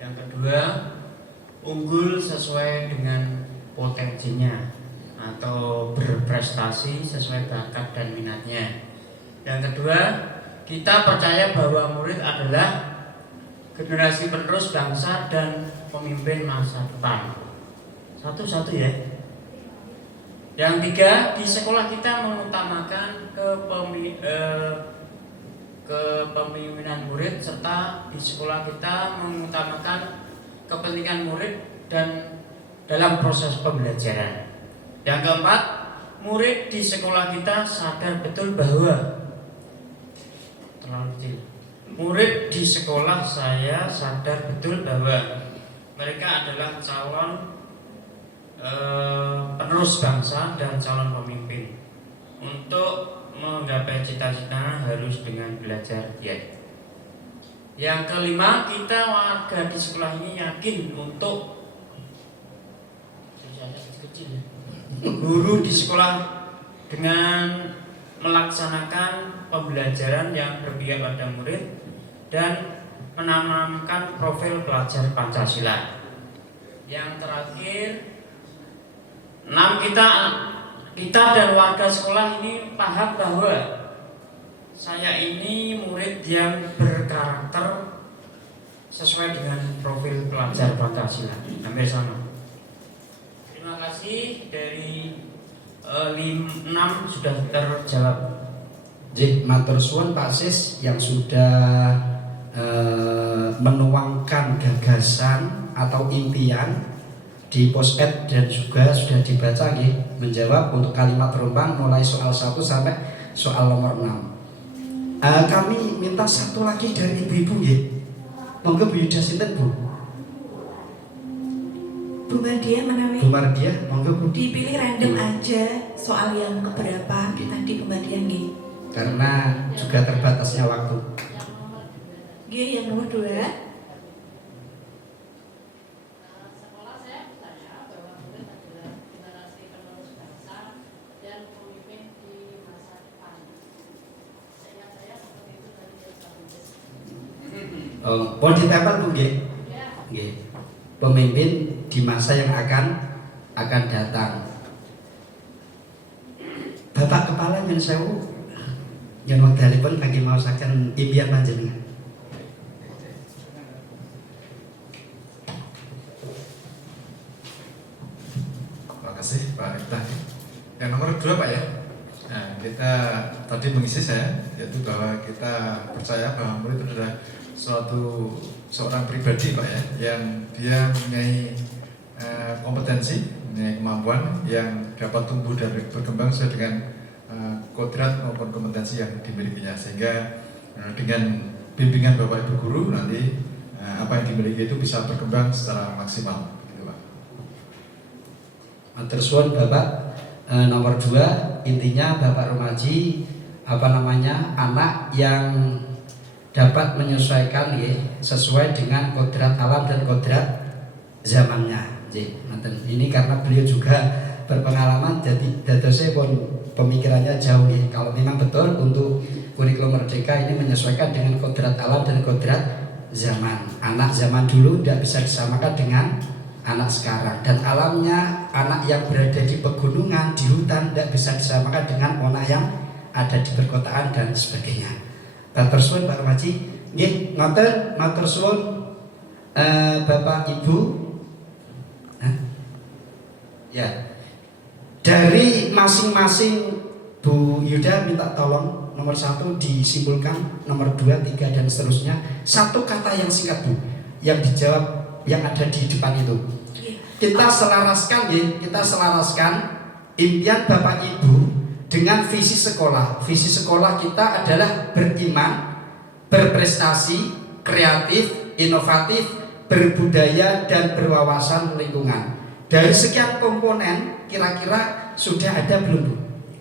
Yang kedua, unggul sesuai dengan potensinya atau berprestasi sesuai bakat dan minatnya. Yang kedua, kita percaya bahwa murid adalah generasi penerus bangsa dan pemimpin masa depan. Satu-satu ya. Yang tiga, di sekolah kita mengutamakan kepemimpinan murid, serta di sekolah kita mengutamakan kepentingan murid dan dalam proses pembelajaran. Yang keempat, murid di sekolah kita sadar betul bahwa murid di sekolah saya sadar betul bahwa mereka adalah calon penerus bangsa dan calon pemimpin. Untuk menggapai cita-cita harus dengan belajar giat. Yang kelima, kita warga di sekolah ini yakin untuk guru di sekolah dengan melaksanakan pembelajaran yang berpihak pada murid dan menanamkan profil pelajar Pancasila. Yang terakhir, 6, kita dan warga sekolah ini paham bahwa saya ini murid yang berkarakter sesuai dengan profil pelajar Pancasila. Hampir sama. Terima kasih, dari 6 sudah terjawab. Matur suwun Pak Sis yang sudah menuangkan gagasan atau impian di post-ed dan juga sudah dibaca nggih, menjawab untuk kalimat terumpang mulai soal 1 sampai soal nomor 6. Kami minta satu lagi dari ibu-ibu nggih. Monggo Bu Yuda sinten Bu? Bu Mardia menawi. Bu Mardia, monggo Bu. Dipilih random aja soal yang keberapa tadi Bu Mardia nggih. Karena juga terbatasnya waktu. Nggih, yang nomor 2. Mau ditempel Bu nggih? Nggih. Pemimpin di masa yang akan datang. Bapak Kepala nyuwun sewu, nyuwun wekdalipun bagi maosaken impian panjenengan. Terima kasih Pak Miftah. Yang nomor 2 Pak ya. Nah, kita tadi mengisi saya, yaitu bahwa kita percaya bahwa murid itu adalah seorang pribadi Pak ya, yang dia mempunyai kompetensi, mempunyai kemampuan yang dapat tumbuh dan berkembang sesuai dengan kodrat maupun kompetensi yang dimilikinya, sehingga dengan bimbingan Bapak Ibu guru nanti apa yang dimiliki itu bisa berkembang secara maksimal, gitu Pak. Matur suwun Bapak. Nomor 2, intinya Bapak Rumaji anak yang dapat menyesuaikan sesuai dengan kodrat alam dan kodrat zamannya. Ini karena beliau juga berpengalaman, jadi dadosnya pun pemikirannya jauh nih. Kalau memang betul untuk kurikulum Merdeka ini menyesuaikan dengan kodrat alam dan kodrat zaman. Anak zaman dulu tidak bisa disamakan dengan anak sekarang, dan alamnya anak yang berada di pegunungan, di hutan tidak bisa disamakan dengan anak yang ada di perkotaan dan sebagainya. Matur suwun Pak Rumaji. Nggih, ngoten matur suwun Bapak Ibu. Ya. Dari masing-masing Bu Yuda minta tolong nomor 1 disimpulkan, nomor 2, 3 dan seterusnya. Satu kata yang singkat Bu, yang dijawab yang ada di depan itu. Kita selaraskan impian Bapak Ibu dengan visi sekolah. Visi sekolah kita adalah beriman, berprestasi, kreatif, inovatif, berbudaya, dan berwawasan lingkungan. Dari sekian komponen, kira-kira sudah ada belum, Bu?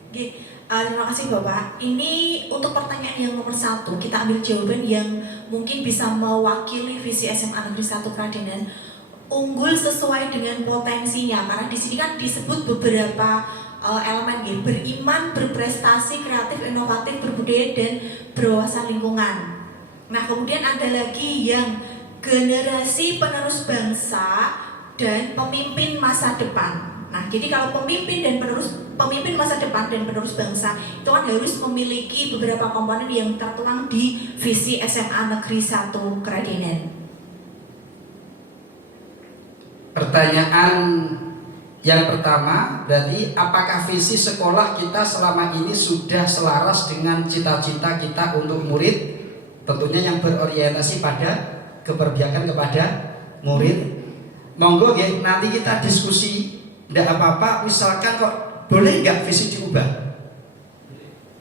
Oke, terima kasih Bapak. Ini untuk pertanyaan yang nomor 1, kita ambil jawaban yang mungkin bisa mewakili visi SMA Negeri 1 Kradenan. Unggul sesuai dengan potensinya, karena di sini kan disebut beberapa elemen ya, beriman, berprestasi, kreatif, inovatif, berbudaya, dan berwawasan lingkungan. Nah, kemudian ada lagi yang generasi penerus bangsa dan pemimpin masa depan. Nah, jadi kalau pemimpin masa depan dan penerus bangsa itu kan harus memiliki beberapa komponen yang tertuang di visi SMA Negeri 1 Kradenan. Pertanyaan yang pertama, berarti apakah visi sekolah kita selama ini sudah selaras dengan cita-cita kita untuk murid, tentunya yang berorientasi pada keberpihakan kepada murid. Monggo ya, nanti kita diskusi, tidak apa-apa. Misalkan kok boleh nggak visi diubah?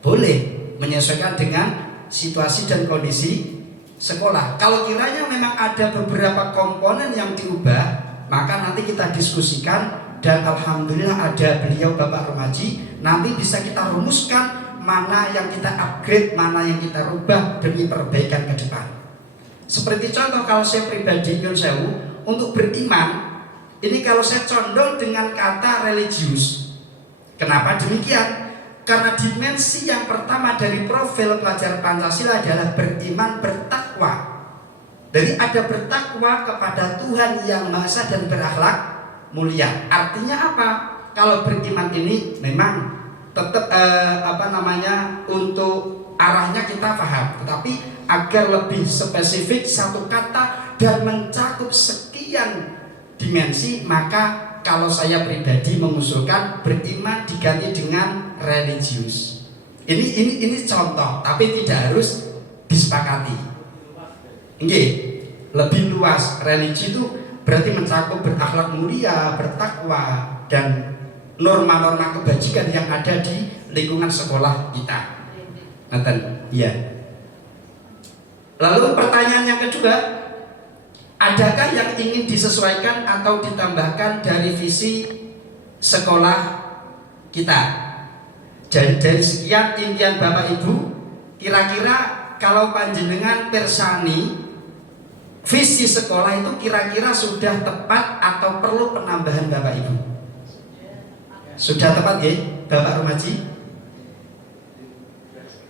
Boleh, menyesuaikan dengan situasi dan kondisi sekolah. Kalau kiranya memang ada beberapa komponen yang diubah, maka nanti kita diskusikan, dan alhamdulillah ada beliau Bapak Romaji, nanti bisa kita rumuskan mana yang kita upgrade, mana yang kita rubah demi perbaikan ke depan. Seperti contoh, kalau saya pribadi nyun sewu, untuk beriman ini kalau saya condong dengan kata religius. Kenapa demikian? Karena dimensi yang pertama dari profil pelajar Pancasila adalah beriman, bertakwa. Jadi ada bertakwa kepada Tuhan Yang Maha Esa dan berakhlak mulia. Artinya apa? Kalau beriman ini memang tetap untuk arahnya kita paham, tetapi agar lebih spesifik satu kata dan mencakup sekian dimensi, maka kalau saya pribadi mengusulkan beriman diganti dengan religius. Ini contoh, tapi tidak harus disepakati. Oke, lebih luas. Religi itu berarti mencakup berakhlak mulia, bertakwa, dan norma-norma kebajikan yang ada di lingkungan sekolah kita. Iya. Lalu pertanyaan yang kedua, adakah yang ingin disesuaikan atau ditambahkan dari visi sekolah kita? Dari sekian impian Bapak Ibu, kira-kira kalau panjenengan persani, visi sekolah itu kira-kira sudah tepat atau perlu penambahan Bapak Ibu? Sudah tepat ya, Bapak Romaji?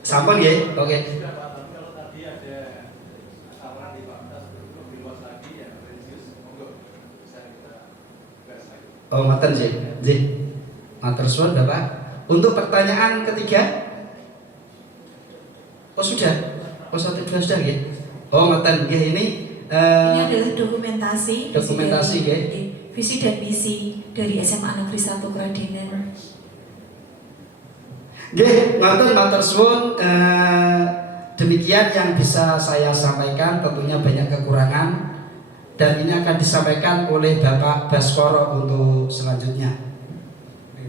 Sampun ya, oke. Oh, maten sih, matur suwun Bapak. Untuk pertanyaan ketiga, oh sudah, sudah ya. Oh, maten ya, ini adalah dokumentasi ya. Visi dan misi dari SMA Negeri 1 Kradenan. Nggih, matur suwun. Demikian yang bisa saya sampaikan, tentunya banyak kekurangan, dan ini akan disampaikan oleh Bapak Baskoro untuk selanjutnya.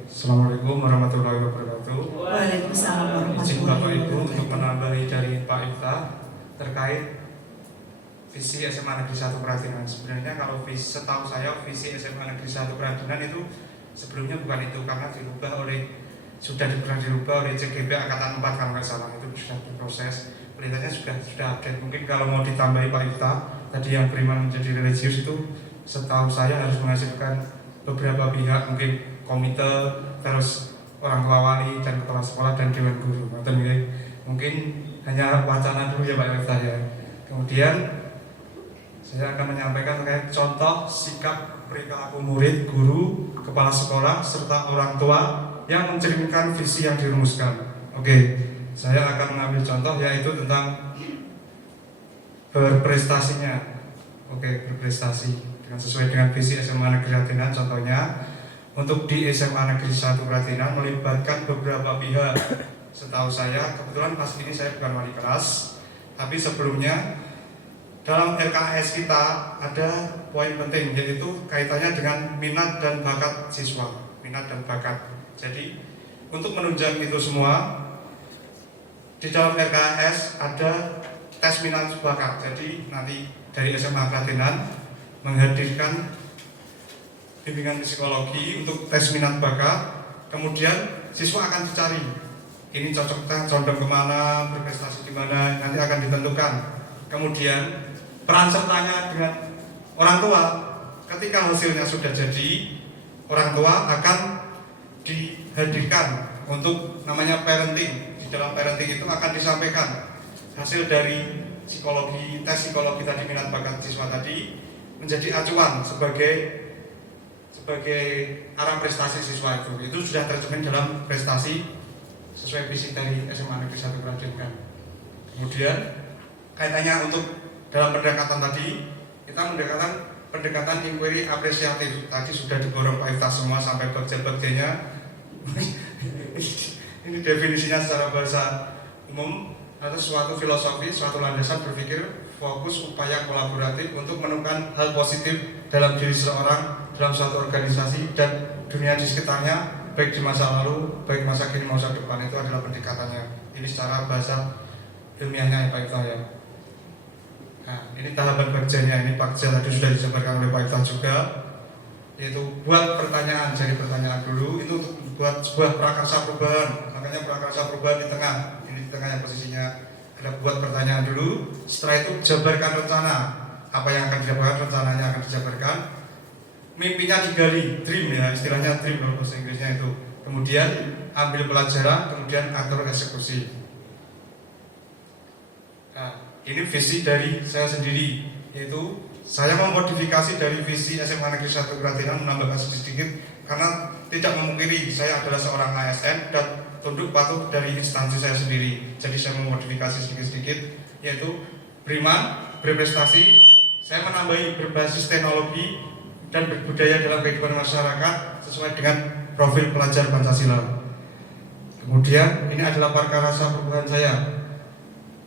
Assalamualaikum warahmatullahi wabarakatuh. Waalaikumsalam Izin warahmatullahi Bapak Ibu wabarakatuh. untuk menambahi dari Pak Ifta terkait visi SMA Negeri 1 Kradenan. Sebenarnya kalau setahu saya visi SMA Negeri 1 Kradenan itu sebelumnya bukan itu, karena sudah dirubah oleh CGB Angkatan 4 kalau nggak salah, itu sudah diproses. Perintahnya sudah update. Mungkin kalau mau ditambahi Pak Ifta tadi yang beriman menjadi religius itu, setahu saya harus menghasilkan beberapa pihak, mungkin komite, terus orang tua wali dan kepala sekolah dan dewan guru. Mungkin hanya wacana dulu ya Pak Ifta ya. Kemudian saya akan menyampaikan terkait contoh sikap perilaku murid, guru, kepala sekolah, serta orang tua yang mencerminkan visi yang dirumuskan. Oke, saya akan mengambil contoh yaitu tentang berprestasinya. Oke, berprestasi dengan sesuai dengan visi SMA Negeri Kradenan. Contohnya untuk di SMA Negeri 1 Kradenan melibatkan beberapa pihak. Setahu saya, kebetulan pas ini saya bukan wali kelas, tapi sebelumnya dalam LKS kita ada poin penting, yaitu kaitannya dengan minat dan bakat siswa. Minat dan bakat. Jadi untuk menunjang itu semua, di dalam LKS ada tes minat bakat. Jadi nanti dari SMA Kradenan menghadirkan bimbingan psikologi untuk tes minat bakat. Kemudian siswa akan dicari, ini cocoknya condong kemana, berprestasi di mana, nanti akan ditentukan. Kemudian peran sertanya dengan orang tua, ketika hasilnya sudah jadi, orang tua akan dihadirkan untuk namanya parenting. Di dalam parenting itu akan disampaikan hasil dari psikologi, tes psikologi tadi, minat bakat siswa tadi, menjadi acuan sebagai arah prestasi siswa itu sudah tercermin dalam prestasi sesuai visi dari SMA Negeri 1 Kradenan. Kemudian kaitannya untuk dalam pendekatan tadi, kita pendekatan inquiry apresiatif tadi sudah diborong Pak Iftah semua sampai bagian-bagiannya. Ini definisinya secara bahasa umum atau suatu filosofi, suatu landasan berpikir fokus upaya kolaboratif untuk menemukan hal positif dalam diri seseorang, dalam suatu organisasi dan dunia di sekitarnya, baik di masa lalu, baik masa kini, masa depan. Itu adalah pendekatannya. Ini secara bahasa ilmiahnya ya Pak Iftah ya. Nah, ini tahapan bagiannya. Ini Pakja tadi sudah disampaikan oleh Pak Iftah juga, yaitu buat pertanyaan, jadi pertanyaan dulu itu untuk buat sebuah prakarsa perubahan. Makanya prakarsa perubahan di tengah, ini di tengah yang posisinya ada buat pertanyaan dulu. Setelah itu jabarkan rencana, apa yang akan dijabarkan, rencananya akan dijabarkan. Mimpinya digali, dream ya, istilahnya dream kalau bahasa Inggrisnya itu. Kemudian ambil pelajaran, kemudian atur eksekusi. Nah, ini visi dari saya sendiri, yaitu saya memodifikasi dari visi SMA Negeri 1 Kradenan, menambahkan sedikit karena tidak memungkiri saya adalah seorang ASN dan tunduk patuh dari instansi saya sendiri. Jadi saya memodifikasi sedikit-sedikit, yaitu beriman, berprestasi. Saya menambahi berbasis teknologi dan berbudaya dalam kehidupan masyarakat sesuai dengan profil pelajar Pancasila. Kemudian ini adalah prakarsa perubahan saya.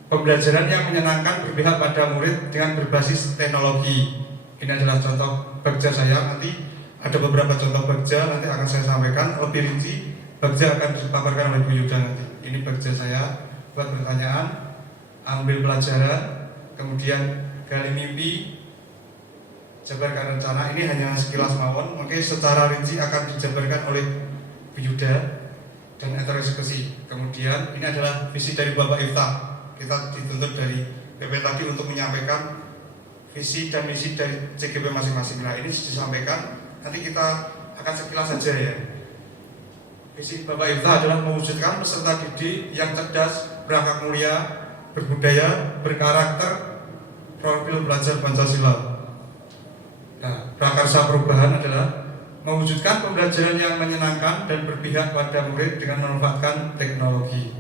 Pembelajaran yang menyenangkan berpihak pada murid dengan berbasis teknologi. Ini adalah contoh bagja saya. Nanti ada beberapa contoh bagja nanti akan saya sampaikan lebih rinci. Bagja akan dipaparkan oleh Bu Yuda nanti. Ini bagja saya buat pertanyaan, ambil pelajaran, kemudian gali mimpi, jabarkan rencana. Ini hanya sekilas mawon. Mungkin secara rinci akan dijabarkan oleh Bu Yuda dan atur eksekusi. Kemudian ini adalah visi dari Bapak Iftah. Kita dituntut dari PP tadi untuk menyampaikan visi dan misi dari CGP masing-masing. Nah ini disampaikan, nanti kita akan sekilas saja ya. Visi Bapak Iftah adalah mewujudkan peserta didik yang cerdas, berakhlak mulia, berbudaya, berkarakter, profil belajar Pancasila. Nah, prakarsa perubahan adalah mewujudkan pembelajaran yang menyenangkan dan berpihak pada murid dengan memanfaatkan teknologi.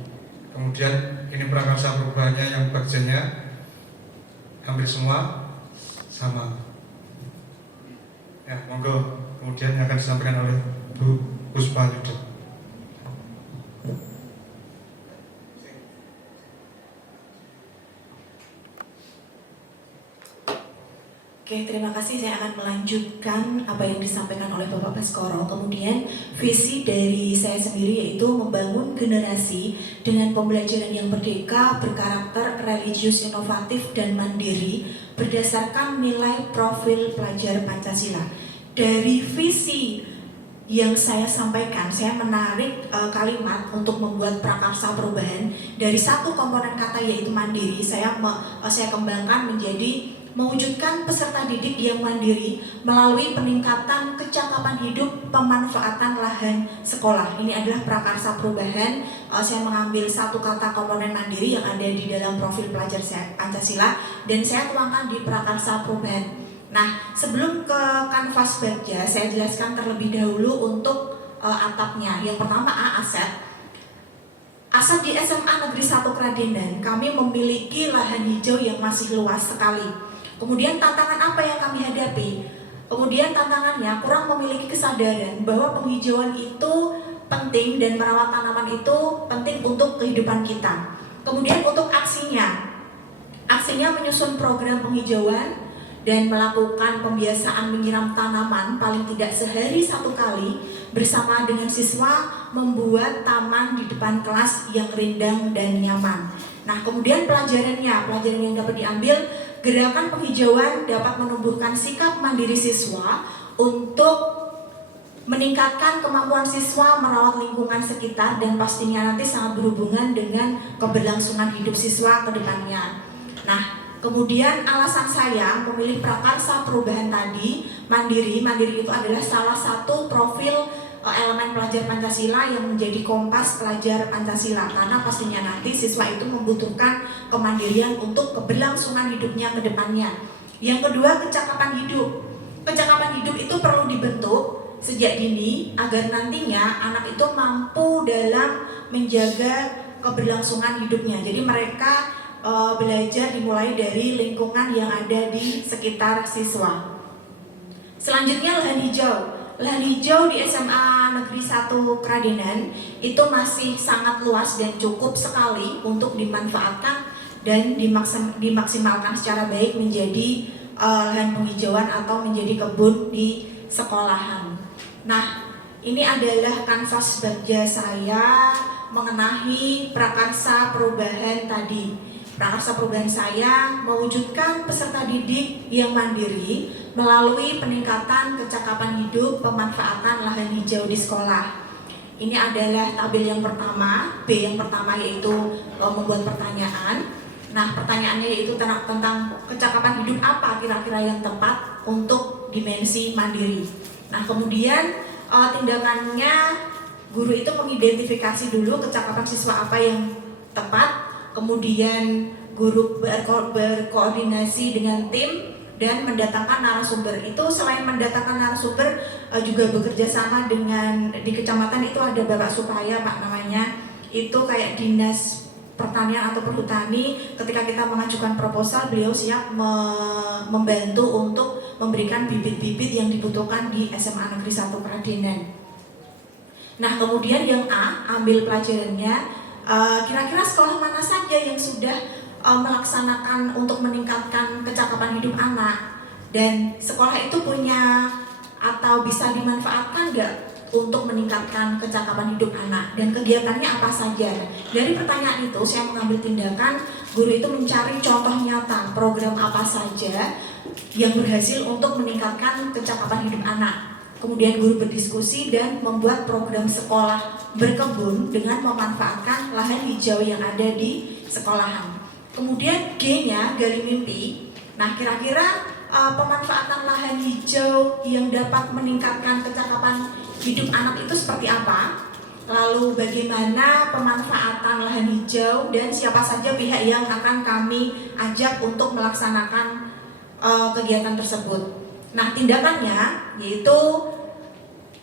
Kemudian ini prakarsa perubahannya yang bagiannya hampir semua sama. Ya, monggo. Kemudian yang akan disampaikan oleh Bu Puspa Yuda. Oke, terima kasih. Saya akan melanjutkan apa yang disampaikan oleh Bapak Baskoro. Kemudian visi dari saya sendiri yaitu membangun generasi dengan pembelajaran yang merdeka, berkarakter, religius, inovatif, dan mandiri berdasarkan nilai profil pelajar Pancasila. Dari visi yang saya sampaikan, saya menarik kalimat untuk membuat prakarsa perubahan dari satu komponen kata yaitu mandiri. Saya kembangkan menjadi mewujudkan peserta didik yang mandiri melalui peningkatan kecakapan hidup, pemanfaatan lahan sekolah. Ini adalah prakarsa perubahan. Saya mengambil satu kata komponen mandiri yang ada di dalam profil pelajar Pancasila dan saya tuangkan di prakarsa perubahan. Nah, sebelum ke kanvas bagja, saya jelaskan terlebih dahulu untuk atapnya. Yang pertama aset. Aset di SMA Negeri 1 Kradenan, kami memiliki lahan hijau yang masih luas sekali. Kemudian tantangan apa yang kami hadapi? Kemudian tantangannya kurang memiliki kesadaran bahwa penghijauan itu penting dan merawat tanaman itu penting untuk kehidupan kita. Kemudian untuk aksinya menyusun program penghijauan dan melakukan pembiasaan menyiram tanaman paling tidak sehari 1 kali bersama dengan siswa membuat taman di depan kelas yang rindang dan nyaman. Nah, kemudian pelajaran yang dapat diambil gerakan penghijauan dapat menumbuhkan sikap mandiri siswa untuk meningkatkan kemampuan siswa merawat lingkungan sekitar dan pastinya nanti sangat berhubungan dengan keberlangsungan hidup siswa ke depannya. Nah, kemudian alasan saya memilih prakarsa perubahan tadi, mandiri itu adalah salah satu profil elemen pelajar Pancasila yang menjadi kompas pelajar Pancasila, karena pastinya nanti siswa itu membutuhkan kemandirian untuk keberlangsungan hidupnya ke depannya. Yang kedua, kecakapan hidup. Kecakapan hidup itu perlu dibentuk sejak dini agar nantinya anak itu mampu dalam menjaga keberlangsungan hidupnya. Jadi mereka belajar dimulai dari lingkungan yang ada di sekitar siswa. Selanjutnya lahan hijau. Lahan hijau di SMA Negeri 1 Kradenan itu masih sangat luas dan cukup sekali untuk dimanfaatkan dan dimaksimalkan secara baik menjadi lahan penghijauan atau menjadi kebun di sekolahan. Nah, ini adalah kanvas bagja saya mengenai prakarsa perubahan tadi. Prakarsa perubahan saya mewujudkan peserta didik yang mandiri melalui peningkatan kecakapan hidup, pemanfaatan lahan hijau di sekolah. Ini adalah tabel yang pertama, B yang pertama yaitu membuat pertanyaan. Nah, pertanyaannya yaitu tentang kecakapan hidup apa kira-kira yang tepat untuk dimensi mandiri. Nah, kemudian tindakannya guru itu mengidentifikasi dulu kecakapan siswa apa yang tepat, kemudian guru berkoordinasi dengan tim dan mendatangkan narasumber. Itu selain mendatangkan narasumber juga bekerja sama dengan di kecamatan itu ada Bapak Supaya Pak namanya, itu kayak dinas pertanian atau perhutani. Ketika kita mengajukan proposal, beliau siap membantu untuk memberikan bibit-bibit yang dibutuhkan di SMA Negeri 1 Kradenan. Nah, kemudian yang A, ambil pelajarannya, kira-kira sekolah mana saja yang sudah melaksanakan untuk meningkatkan kecakapan hidup anak, dan sekolah itu punya atau bisa dimanfaatkan nggak untuk meningkatkan kecakapan hidup anak, dan kegiatannya apa saja. Dari pertanyaan itu saya mengambil tindakan, guru itu mencari contoh nyata program apa saja yang berhasil untuk meningkatkan kecakapan hidup anak. Kemudian guru berdiskusi dan membuat program sekolah berkebun dengan memanfaatkan lahan hijau yang ada di sekolahan. Kemudian G-nya gali mimpi. Nah, kira-kira pemanfaatan lahan hijau yang dapat meningkatkan kecakapan hidup anak itu seperti apa? Lalu bagaimana pemanfaatan lahan hijau dan siapa saja pihak yang akan kami ajak untuk melaksanakan kegiatan tersebut. Nah, tindakannya yaitu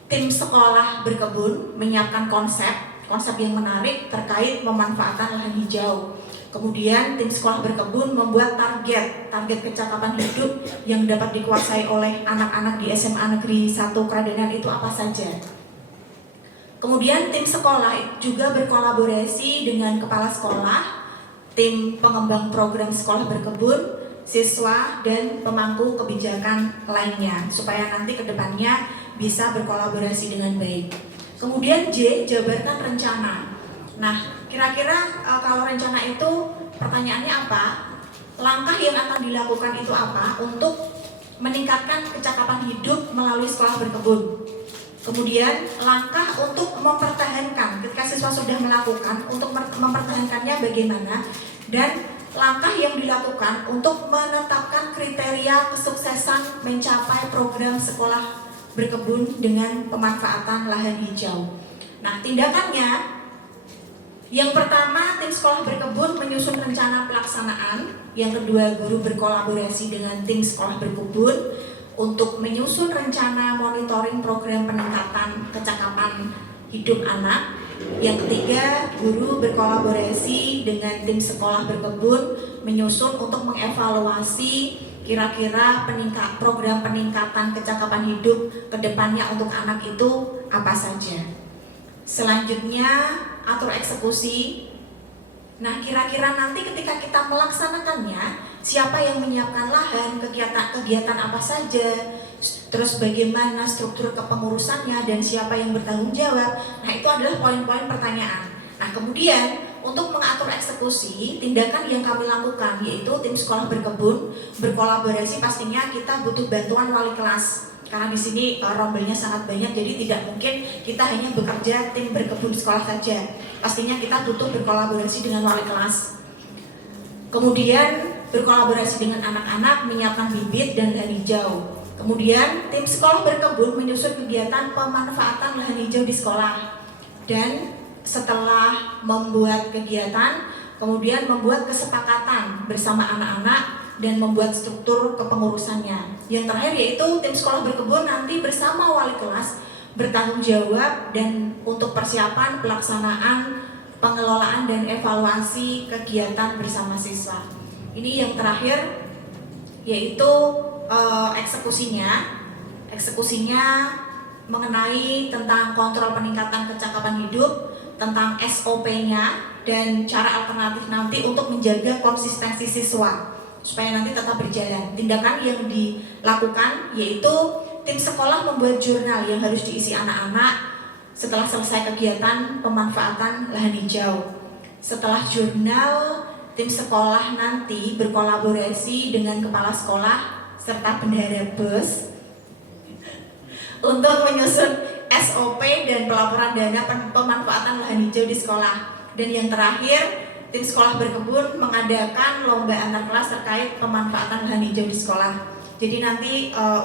tim sekolah berkebun menyiapkan konsep yang menarik terkait pemanfaatan lahan hijau. Kemudian tim sekolah berkebun membuat target kecakapan hidup yang dapat dikuasai oleh anak-anak di SMA Negeri 1 Kradenan itu apa saja. Kemudian tim sekolah juga berkolaborasi dengan kepala sekolah, tim pengembang program sekolah berkebun, siswa, dan pemangku kebijakan lainnya supaya nanti ke depannya bisa berkolaborasi dengan baik. Kemudian J, jabarkan rencana. Nah, kira-kira kalau rencana itu pertanyaannya apa? Langkah yang akan dilakukan itu apa untuk meningkatkan kecakapan hidup melalui sekolah berkebun? Kemudian langkah untuk mempertahankan ketika siswa sudah melakukan, untuk mempertahankannya bagaimana? Dan langkah yang dilakukan untuk menetapkan kriteria kesuksesan mencapai program sekolah berkebun dengan pemanfaatan lahan hijau. Nah, tindakannya yang pertama, tim sekolah berkebun menyusun rencana pelaksanaan. Yang kedua, guru berkolaborasi dengan tim sekolah berkebun untuk menyusun rencana monitoring program peningkatan kecakapan hidup anak. Yang ketiga, guru berkolaborasi dengan tim sekolah berkebun menyusun untuk mengevaluasi kira-kira program peningkatan kecakapan hidup ke depannya untuk anak itu apa saja. Selanjutnya, atur eksekusi. Nah, kira-kira nanti ketika kita melaksanakannya, siapa yang menyiapkan lahan, kegiatan apa saja, terus bagaimana struktur kepengurusannya, dan siapa yang bertanggung jawab. Nah, itu adalah poin-poin pertanyaan. Nah, kemudian untuk mengatur eksekusi, tindakan yang kami lakukan yaitu tim sekolah berkebun berkolaborasi, pastinya kita butuh bantuan wali kelas. Karena di sini rombelnya sangat banyak, jadi tidak mungkin kita hanya bekerja tim berkebun sekolah saja. Pastinya kita butuh berkolaborasi dengan wali kelas. Kemudian berkolaborasi dengan anak-anak menyiapkan bibit dan lahan hijau. Kemudian tim sekolah berkebun menyusun kegiatan pemanfaatan lahan hijau di sekolah. Dan setelah membuat kegiatan, kemudian membuat kesepakatan bersama anak-anak dan membuat struktur kepengurusannya. Yang terakhir yaitu tim sekolah berkebun nanti bersama wali kelas bertanggung jawab dan untuk persiapan pelaksanaan, pengelolaan dan evaluasi kegiatan bersama siswa. Ini yang terakhir yaitu eksekusinya mengenai tentang kontrol peningkatan kecakapan hidup, tentang SOP-nya dan cara alternatif nanti untuk menjaga konsistensi siswa supaya nanti tetap berjalan. Tindakan yang dilakukan yaitu tim sekolah membuat jurnal yang harus diisi anak-anak setelah selesai kegiatan pemanfaatan lahan hijau. Setelah jurnal, tim sekolah nanti berkolaborasi dengan kepala sekolah serta bendahara bus untuk menyusun SOP dan pelaporan dana pemanfaatan lahan hijau di sekolah. Dan yang terakhir, tim sekolah berkebun mengadakan lomba antar kelas terkait pemanfaatan lahan hijau di sekolah. Jadi nanti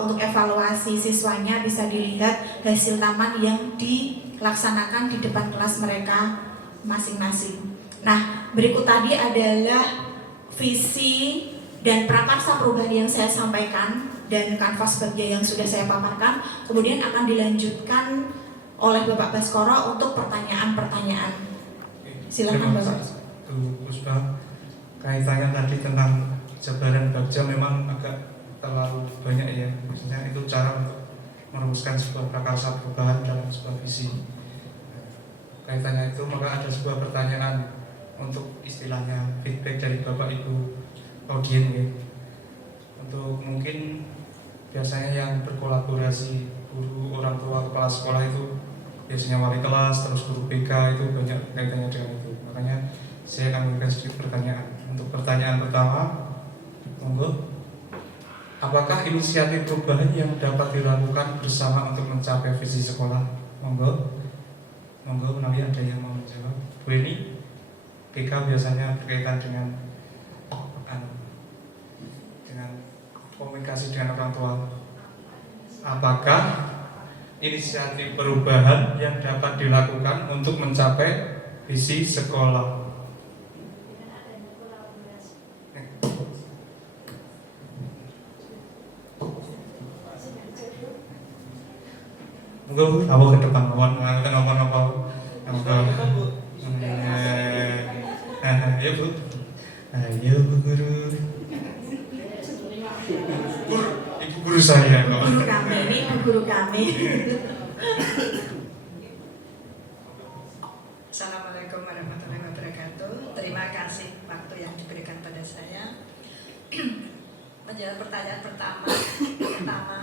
untuk evaluasi siswanya bisa dilihat hasil taman yang dilaksanakan di depan kelas mereka masing-masing. Nah, berikut tadi adalah visi dan prakarsa perubahan yang saya sampaikan dan kanvas bagian yang sudah saya paparkan. Kemudian akan dilanjutkan oleh Bapak Baskoro untuk pertanyaan-pertanyaan. Silakan Bapak. Puspa, kaitannya tadi tentang jabaran bagja memang agak terlalu banyak ya. Maksudnya itu cara untuk merumuskan sebuah prakarsa perubahan dalam sebuah visi. Kaitannya itu maka ada sebuah pertanyaan untuk istilahnya feedback dari Bapak Ibu audien ya. Untuk mungkin biasanya yang berkolaborasi guru, orang tua, kepala sekolah itu biasanya wali kelas, terus guru BK itu banyak kaitannya dengan itu. Makanya saya akan memberikan sedikit pertanyaan. Untuk pertanyaan pertama, monggo. Apakah inisiatif perubahan yang dapat dilakukan bersama untuk mencapai visi sekolah? Monggo. Monggo, menawi ada yang mau menjawab. Bu Eni, BK biasanya berkaitan dengan komunikasi dengan orang tua. Apakah inisiatif perubahan yang dapat dilakukan untuk mencapai visi sekolah? Monggo, awak ke depan, awan apa? Ya Bu, ayo Bu Guru. Ibu guru saya. Guru kami, ini ibu guru kami. Assalamualaikum warahmatullahi wabarakatuh. Terima kasih waktu yang diberikan pada saya. Menjawab pertanyaan pertama,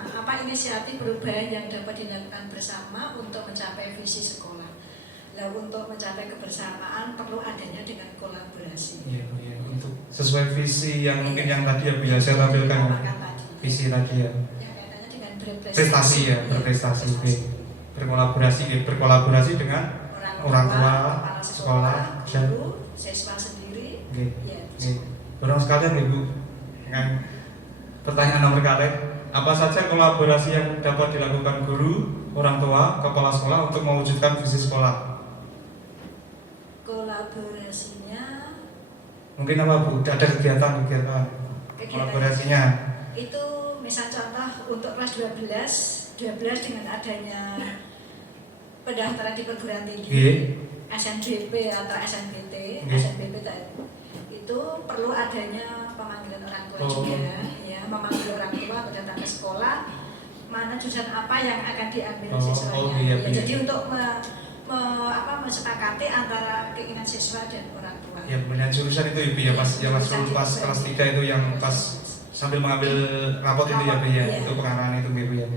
apa inisiatif perubahan yang dapat dilakukan bersama untuk mencapai visi sekolah? Nah, untuk mencapai kebersamaan perlu adanya dengan kolaborasi. Iya, untuk sesuai visi yang mungkin yang tadi ya bisa saya tampilkan. Visi tadi ya. Yang kaitannya dengan berprestasi ya, berprestasi. Berkolaborasi dengan orang tua, sekolah, guru, siswa sendiri. Ya. Barang sekalian Ibu, dengan pertanyaan nomor kali, apa saja kolaborasi yang dapat dilakukan guru, orang tua, kepala sekolah untuk mewujudkan visi sekolah? Kolaborasinya mungkin apa Bu? Ada kegiatan kolaborasinya? Itu misal contoh untuk kelas 12 dengan adanya pendaftaran di perguruan tinggi, SNBP atau SNBT, SNBP itu perlu adanya pemanggilan orang tua juga, ya, memanggil orang tua datang ke sekolah, mana jurusan apa yang akan diambil siswanya. Jadi untuk mesepakati antara keinginan siswa dan orang tua. Ya, pemilihan jurusan itu Ibu ya, pas kelas 3 itu yang pas sambil mengambil rapot itu ya Bu ya, itu pengarahan itu Bu ya.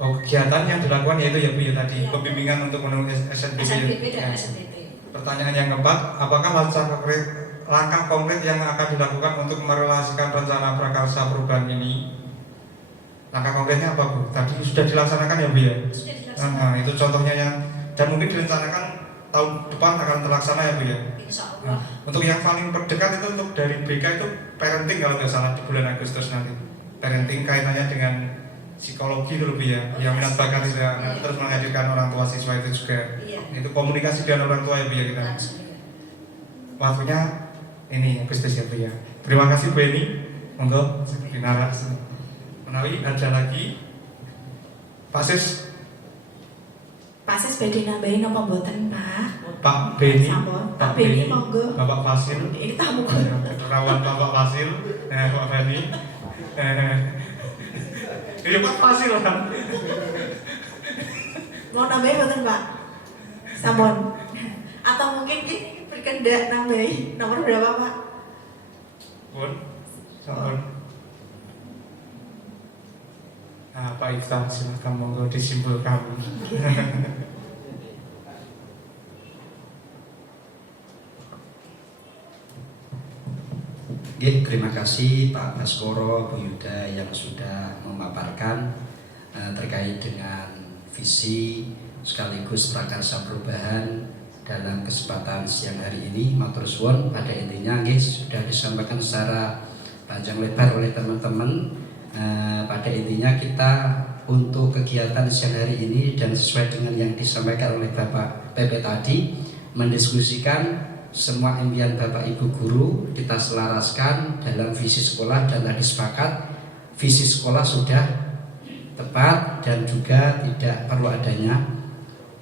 Oh, kegiatan yang dilakukan yaitu ya Bu ya tadi, pembimbingan untuk menulis SNBP. SNBP dan SNBP. pertanyaan yang keempat, apakah langkah konkret yang akan dilakukan untuk merelasikan rencana prakarsa perubahan ini? Langkah konkretnya apa Bu? Tadi sudah dilaksanakan ya Bu ya? Sudah dilaksanakan. Itu contohnya yang dan mungkin direncanakan tahun depan akan terlaksana ya Bu ya? Insya Allah. Untuk yang paling terdekat itu untuk dari BK itu parenting kalau nggak salah di bulan Agustus nanti. Parenting kaitannya dengan psikologi dulu Bu ya, yang minat bakat itu ya, terus menghadirkan orang tua siswa itu juga. Iya. Itu komunikasi dengan orang tua ya Bu ya kita. Langsung ya. Waktunya ini Agustus ya Bu ya. Terima kasih Bu Eni untuk dinarasi. Menawi ada lagi Pak Sis. Pak Sis badhe nambahin apa mboten, Pak? Pak Beni, Sampun. Pak Beni monggo. Bapak Fasil, Ini tamu kok. Rawan Bapak Fasil, Pak Beni, iya Pak Fasil kan. Mau nambahin mboten, Pak? Sampun. Atau mungkin berkendak nambahin nomor berapa, Pak? Pun, sampun. Nah, Pak Iftah silahkan monggo disimpulkan. Terima kasih Pak Baskoro, Bu Yuda yang sudah memaparkan terkait dengan visi sekaligus prakarsa perubahan dalam kesempatan siang hari ini. Matur suwun, pada intinya sudah disampaikan secara panjang lebar oleh teman-teman. Pada intinya kita untuk kegiatan siang hari ini dan sesuai dengan yang disampaikan oleh Bapak PP tadi, mendiskusikan semua impian Bapak Ibu guru kita selaraskan dalam visi sekolah, dan tadi sepakat visi sekolah sudah tepat dan juga tidak perlu adanya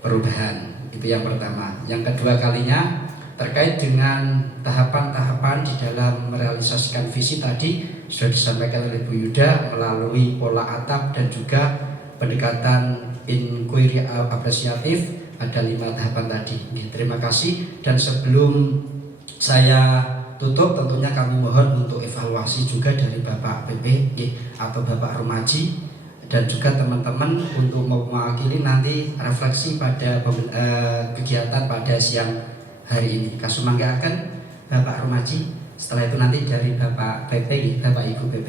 perubahan. Itu yang pertama. Yang kedua kalinya terkait dengan tahapan-tahapan di dalam merealisasikan visi tadi sudah disampaikan oleh Bu Yuda melalui pola atap dan juga pendekatan inquiry apresiatif. Ada 5 tahapan tadi. Terima kasih. Dan sebelum saya tutup, tentunya kami mohon untuk evaluasi juga dari Bapak PP atau Bapak Rumaji dan juga teman-teman untuk mewakili nanti refleksi pada kegiatan pada siang hari ini. Kasumanggakan Bapak Rumaji. Setelah itu nanti dari Bapak PP, Bapak Ibu PP.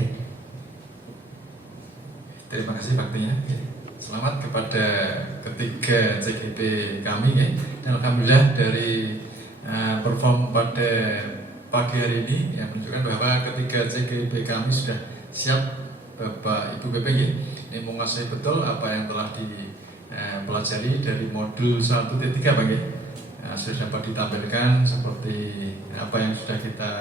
Terima kasih waktunya. Selamat kepada ketiga CGP kami ya. Dan alhamdulillah dari perform pada pagi hari ini yang menunjukkan bahwa ketiga CGP kami sudah siap. Bapak Ibu PP ya. Ini menguasai betul apa yang telah dipelajari dari modul 1.3 Pak ya. Sudah dapat ditampilkan seperti apa yang sudah kita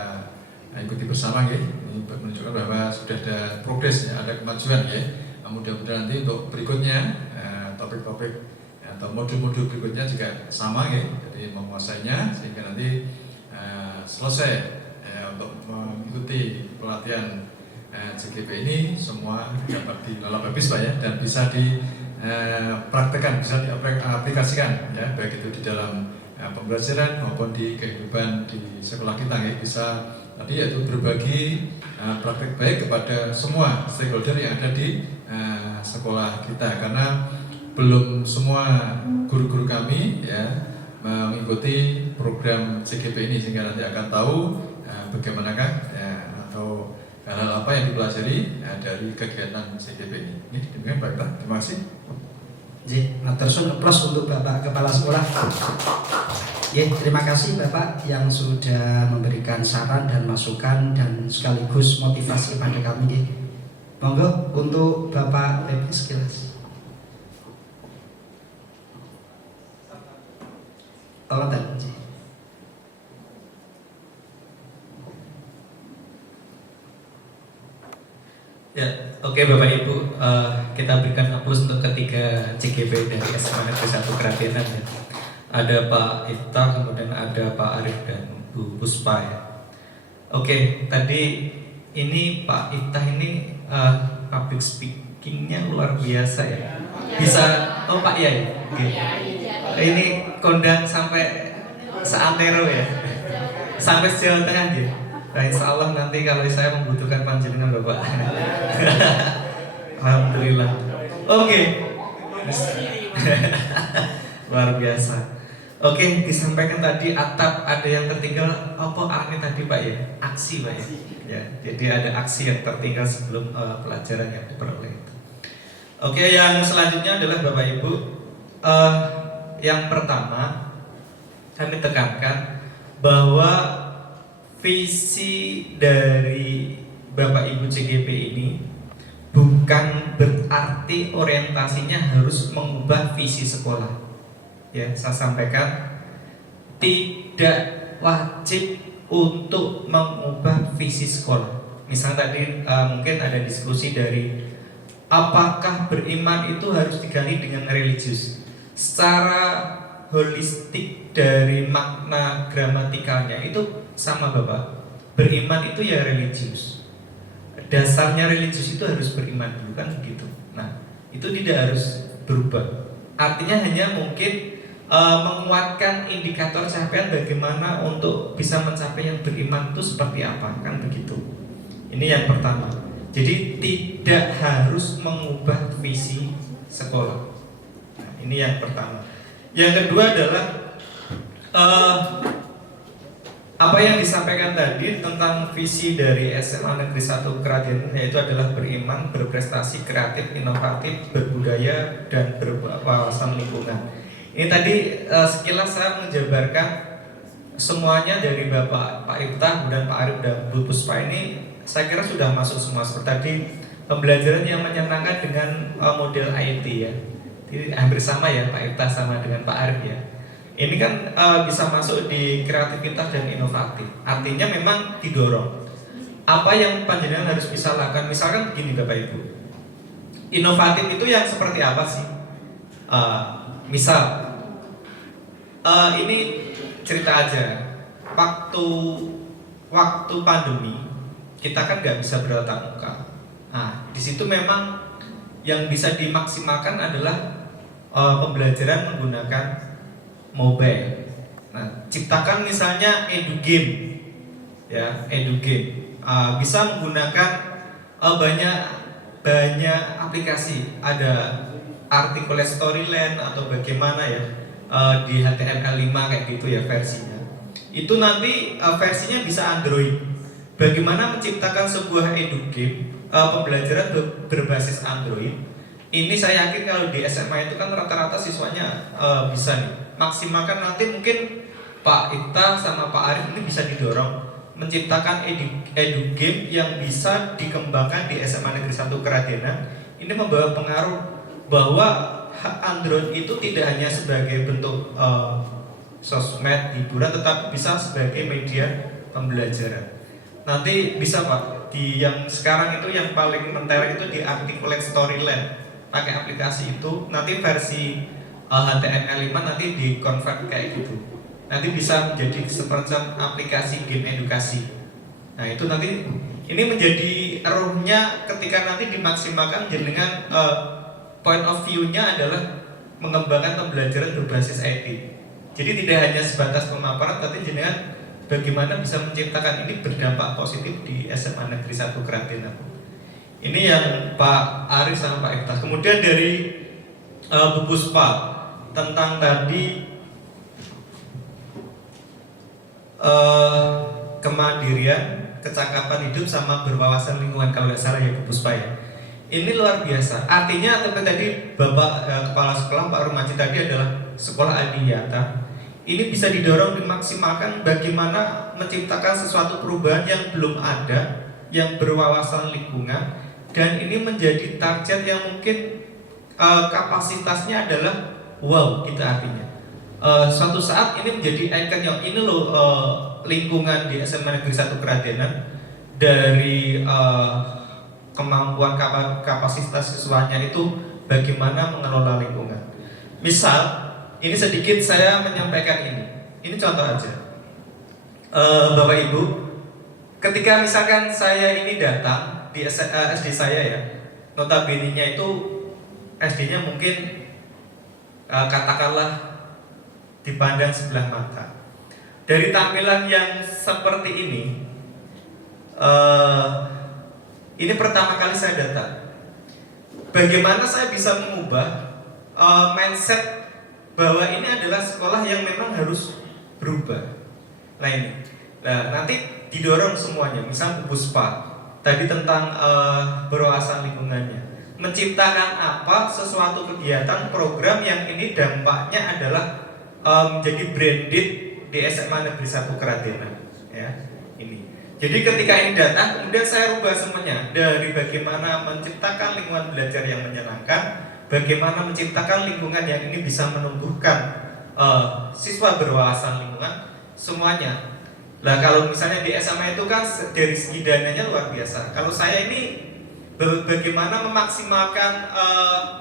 ikuti bersama ya. Ini menunjukkan bahwa sudah ada progres ya, ada kemajuan ya. Mudah-mudahan nanti untuk berikutnya topik-topik atau modul-modul berikutnya juga sama ya, jadi menguasainya sehingga nanti selesai untuk mengikuti pelatihan CGP ini semua dapat dilalap habis Pak ya, dan bisa dipraktekkan, bisa diaplikasikan ya, baik itu di dalam pembelajaran maupun di kehidupan di sekolah kita ya. Bisa tadi yaitu berbagi praktek baik kepada semua stakeholder yang ada di sekolah kita, karena belum semua guru-guru kami ya mengikuti program CGP ini, sehingga nanti akan tahu bagaimanakah atau hal-hal apa yang dipelajari dari kegiatan CGP ini. Demikian Pak, terima kasih. Matur suwun, plus untuk Bapak Kepala Sekolah. Terima kasih Bapak yang sudah memberikan saran dan masukan dan sekaligus motivasi kepada kami. Monggo untuk Bapak PP sekilas. Tolong tadi. Ya, oke Bapak Ibu, kita berikan aplaus untuk ketiga CGP dari SMA Negeri 1 Keradenan ya. Ada Pak Iftah, kemudian ada Pak Arif dan Bu Puspa ya. Oke, tadi ini Pak Iftah ini public speakingnya luar biasa ya. Bisa, oh Pak ya, ini kondang sampai seantero ya, sampai sejauh tengah ya. Nah, insya Allah nanti kalau saya membutuhkan panjenengan Bapak. Alhamdulillah. Oke. Luar biasa. Oke, disampaikan tadi atap ada yang tertinggal. Apa ini tadi Pak ya? Aksi Pak ya. Ya, jadi ada aksi yang tertinggal sebelum pelajaran yang diperoleh. Oke, yang selanjutnya adalah Bapak Ibu. Yang pertama kami tekankan bahwa visi dari Bapak Ibu CGP ini bukan berarti orientasinya harus mengubah visi sekolah. Ya, saya sampaikan tidak wajib untuk mengubah visi sekolah. Misalnya tadi mungkin ada diskusi dari apakah beriman itu harus diganti dengan religius. Secara holistik dari makna gramatikalnya itu sama Bapak. Beriman itu ya religius. Dasarnya religius itu harus beriman dulu kan begitu. Nah, itu tidak harus berubah. Artinya hanya mungkin menguatkan indikator capaian bagaimana untuk bisa mencapai yang beriman itu seperti apa, kan begitu. Ini yang pertama. Jadi tidak harus mengubah visi sekolah. Nah, ini yang pertama. Yang kedua adalah apa yang disampaikan tadi tentang visi dari SMA Negeri 1 Keradenan, yaitu adalah beriman, berprestasi, kreatif, inovatif, berbudaya, dan berwawasan lingkungan. Ini tadi sekilas saya menjabarkan semuanya dari Bapak Pak Iftah dan Pak Arif dan Bu Puspa ini saya kira sudah masuk semua. Seperti tadi pembelajaran yang menyenangkan dengan model IT ya. Jadi hampir sama ya Pak Iftah sama dengan Pak Arif ya. Ini kan bisa masuk di kreativitas dan inovatif. Artinya memang didorong. Apa yang panjenengan harus bisa lakukan? Misalkan begini Bapak Ibu. Inovatif itu yang seperti apa sih? Misal ini cerita aja. Waktu pandemi kita kan nggak bisa bertatap muka. Nah, di situ memang yang bisa dimaksimalkan adalah pembelajaran menggunakan mobile. Nah, ciptakan misalnya edugame, ya edugame. Bisa menggunakan banyak aplikasi. Ada artikel Storyland atau bagaimana ya di HTML5 kayak gitu ya versinya. Itu nanti versinya bisa Android. Bagaimana menciptakan sebuah edugame pembelajaran berbasis Android. Ini saya yakin kalau di SMA itu kan rata-rata siswanya bisa nih. Maksimalkan nanti mungkin Pak Iftah sama Pak Arif ini bisa didorong menciptakan edugame yang bisa dikembangkan di SMA Negeri 1 Keradenan. Ini membawa pengaruh bahwa Android itu tidak hanya sebagai bentuk sosmed hiburan, tetapi bisa sebagai media pembelajaran. Nanti bisa Pak, di yang sekarang itu yang paling mentereng itu di artikel Storyland, pakai aplikasi itu, nanti versi HTML5 nanti di convert kayak gitu. Nanti bisa menjadi semacam aplikasi game edukasi. Nah itu nanti ini menjadi ruhnya ketika nanti dimaksimalkan dengan point of view-nya adalah mengembangkan pembelajaran berbasis IT. Jadi tidak hanya sebatas pemaparan, tapi jenengan bagaimana bisa menciptakan ini berdampak positif di SMA Negeri 1 Keradenan. Ini yang Pak Arif sama Pak Iftah. Kemudian dari Bu Puspa tentang tadi kemandirian, kecakapan hidup sama berwawasan lingkungan kalau tidak salah ya Bu Puspa ya. Ini luar biasa. Artinya tadi Bapak Kepala Sekolah Pak Rumaji tadi adalah sekolah adiyata. Ini bisa didorong dimaksimalkan bagaimana menciptakan sesuatu perubahan yang belum ada, yang berwawasan lingkungan, dan ini menjadi target yang mungkin kapasitasnya adalah wow gitu artinya. Suatu saat ini menjadi icon yang ini loh lingkungan di SMA Negeri 1 Keradenan dari kemampuan kapasitas siswanya itu bagaimana mengelola lingkungan. Misal, ini sedikit saya menyampaikan ini. Ini contoh aja. Bapak Ibu, ketika misalkan saya ini datang di SD saya ya, notabene-nya itu SD-nya mungkin katakanlah dipandang sebelah mata. Dari tampilan yang seperti ini pertama kali saya datang. Bagaimana saya bisa mengubah mindset bahwa ini adalah sekolah yang memang harus berubah. Nah ini, nah nanti didorong semuanya. Misal Bu Puspa tadi tentang berwawasan lingkungannya, menciptakan apa sesuatu kegiatan program yang ini dampaknya adalah menjadi branded di SMA Negeri 1 Keradenan, ya ini. Jadi ketika ini datang, kemudian saya rubah semuanya dari bagaimana menciptakan lingkungan belajar yang menyenangkan, bagaimana menciptakan lingkungan yang ini bisa menumbuhkan siswa berwawasan lingkungan, semuanya. Nah kalau misalnya di SMA itu kan dari segi dananya luar biasa. Kalau saya ini bagaimana memaksimalkan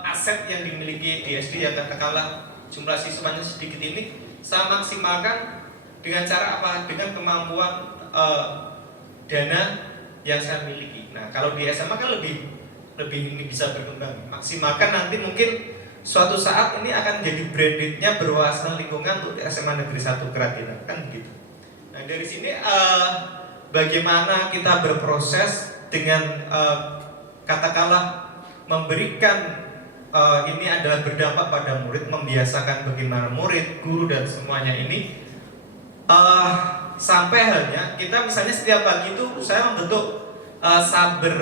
aset yang dimiliki di SD yang katakanlah jumlah siswanya sedikit ini, saya maksimalkan dengan cara apa? Dengan kemampuan dana yang saya miliki. Nah kalau di SMA kan lebih ini bisa berkembang. Maksimalkan nanti mungkin suatu saat ini akan menjadi brandednya berwawasan lingkungan untuk SMA Negeri 1 Keradenan, kan begitu. Nah dari sini bagaimana kita berproses dengan katakanlah memberikan ini adalah berdampak pada murid, membiasakan bagaimana murid, guru dan semuanya ini sampai halnya kita misalnya setiap pagi itu saya membentuk saber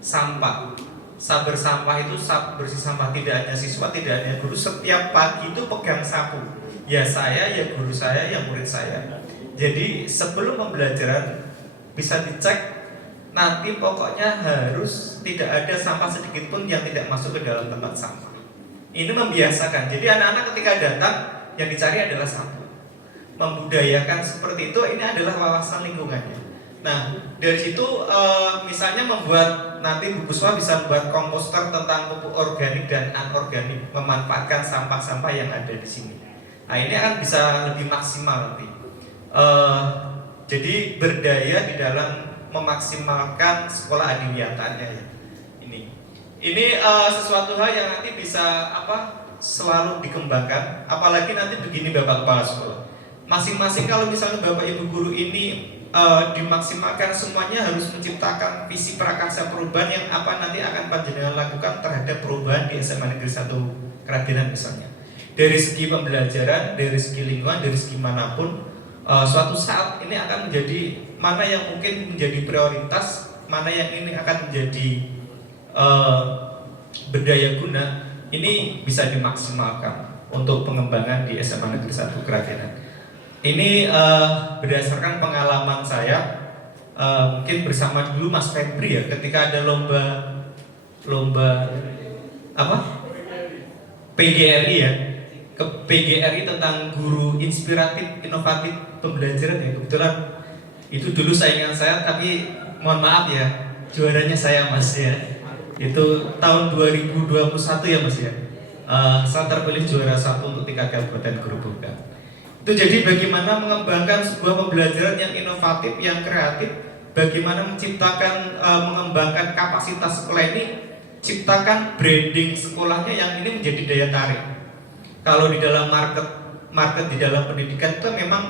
sampah. Saber sampah itu bersih sampah, tidak hanya siswa, tidak hanya guru. Setiap pagi itu pegang sapu. Ya saya, ya guru saya, ya murid saya. Jadi sebelum pembelajaran bisa dicek. Nanti pokoknya harus tidak ada sampah sedikit pun yang tidak masuk ke dalam tempat sampah. Ini membiasakan. Jadi anak-anak ketika datang yang dicari adalah sampah. Membudayakan seperti itu, ini adalah wawasan lingkungannya. Nah dari situ misalnya membuat nanti Bu Puspa bisa membuat komposter tentang pupuk organik dan anorganik, memanfaatkan sampah-sampah yang ada di sini. Nah ini akan bisa lebih maksimal nanti. Jadi berdaya di dalam memaksimalkan sekolah adiwiatanya ya. Ini sesuatu hal yang nanti bisa selalu dikembangkan. Apalagi nanti begini Bapak Kepala Sekolah. Masing-masing kalau misalnya Bapak Ibu guru ini dimaksimalkan, semuanya harus menciptakan visi prakarsa perubahan yang apa nanti akan panjenengan lakukan terhadap perubahan di SMA Negeri 1 Keradenan misalnya. Dari segi pembelajaran, dari segi lingkungan, dari segi manapun, suatu saat ini akan menjadi mana yang mungkin menjadi prioritas, mana yang ini akan menjadi berdaya guna, ini bisa dimaksimalkan untuk pengembangan di SMA Negeri 1 Keradenan. Ini berdasarkan pengalaman saya, mungkin bersama dulu Mas Febri ya, ketika ada lomba PGRI ya, PGRI tentang guru inspiratif inovatif pembelajaran ya. Kebetulan itu dulu saingan saya, tapi mohon maaf ya, juaranya saya Mas ya. Itu tahun 2021 ya Mas ya. Saya terpilih juara 1 untuk tingkat kabupaten Gerobogan. Itu jadi bagaimana mengembangkan sebuah pembelajaran yang inovatif, yang kreatif, bagaimana menciptakan, mengembangkan kapasitas sekolah ini, ciptakan branding sekolahnya yang ini menjadi daya tarik. Kalau di dalam market di dalam pendidikan itu memang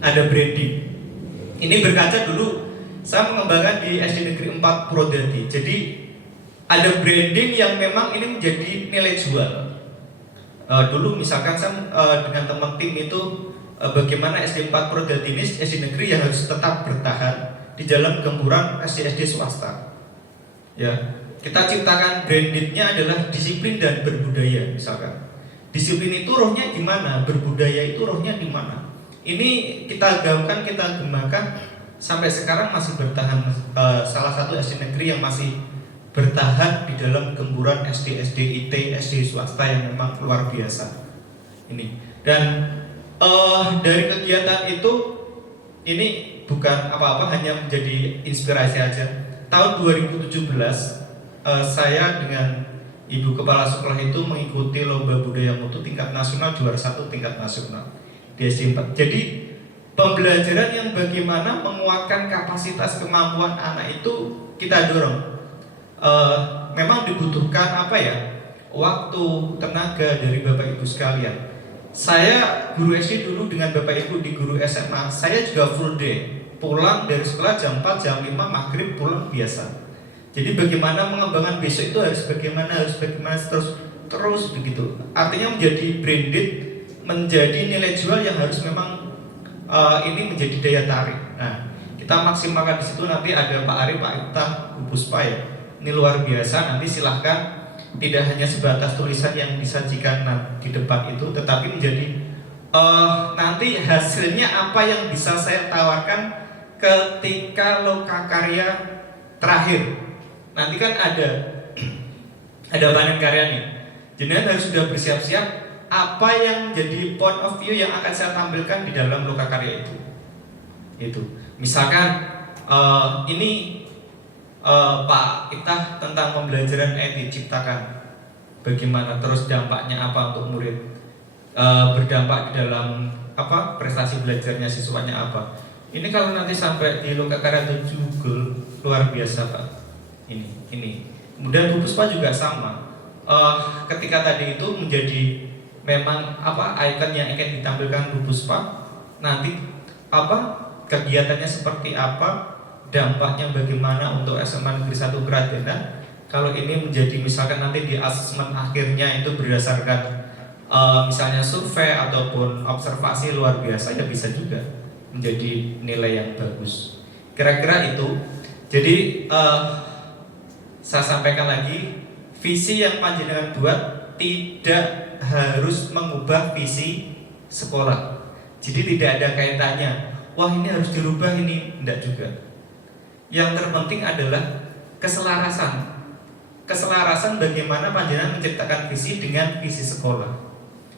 ada branding. Ini berkaca dulu saya mengembangkan di SD Negeri 4 Purwodadi. Jadi ada branding yang memang ini menjadi nilai jual. Dulu misalkan saya dengan teman tim itu bagaimana SD 4 Purwodadi ini SD negeri yang harus tetap bertahan di dalam gempuran SD-SD swasta. Ya, kita ciptakan brandingnya adalah disiplin dan berbudaya misalkan. Disiplin itu rohnya di mana, berbudaya itu rohnya di mana. Ini kita gaungkan, kita kembangkan sampai sekarang masih bertahan. Salah satu SD negeri yang masih bertahan di dalam gempuran SD IT, SD swasta yang memang luar biasa. Ini dan dari kegiatan itu ini bukan apa-apa, hanya menjadi inspirasi aja. Tahun 2017 saya dengan Ibu Kepala Sekolah itu mengikuti lomba budaya mutu tingkat nasional, juara 1 tingkat nasional di SD 4. Jadi pembelajaran yang bagaimana menguatkan kapasitas kemampuan anak itu kita dorong. Memang dibutuhkan waktu, tenaga dari Bapak Ibu sekalian. Saya guru SD dulu dengan Bapak Ibu di guru SMA, saya juga full day, pulang dari sekolah jam 4, jam 5, maghrib pulang biasa. Jadi bagaimana mengembangkan besok itu harus bagaimana terus terus begitu. Artinya menjadi branded, menjadi nilai jual yang harus memang ini menjadi daya tarik. Nah, kita maksimalkan di situ. Nanti ada Pak Ari, Pak Iftah, Bu Puspa ya. Ini luar biasa. Nanti silahkan, tidak hanya sebatas tulisan yang disajikan di depan itu, tetapi menjadi nanti hasilnya apa yang bisa saya tawarkan ketika lokakarya terakhir. Nanti kan ada panen karya nih. Jenengan harus sudah bersiap-siap apa yang menjadi point of view yang akan saya tampilkan di dalam lokakarya itu. Itu. Misalkan ini Pak Iftah tentang pembelajaran IT ciptakan. Bagaimana terus dampaknya apa untuk murid? Berdampak di dalam apa prestasi belajarnya siswanya apa? Ini kalau nanti sampai di lokakarya 7 Google luar biasa Pak. Ini. Kemudian Bu Puspa juga sama. Ketika tadi itu menjadi memang apa ikon yang akan ditampilkan Bu Puspa, nanti apa kegiatannya seperti apa, dampaknya bagaimana untuk SMA Negeri 1 Kradenan. Kalau ini menjadi misalkan nanti di asesmen akhirnya itu berdasarkan misalnya survei ataupun observasi luar biasa, ya bisa juga menjadi nilai yang bagus. Kira-kira itu. Jadi saya sampaikan lagi, visi yang panjenengan buat tidak harus mengubah visi sekolah. Jadi tidak ada kaitannya, wah ini harus dirubah ini, tidak juga. Yang terpenting adalah keselarasan. Keselarasan bagaimana panjenengan menciptakan visi dengan visi sekolah.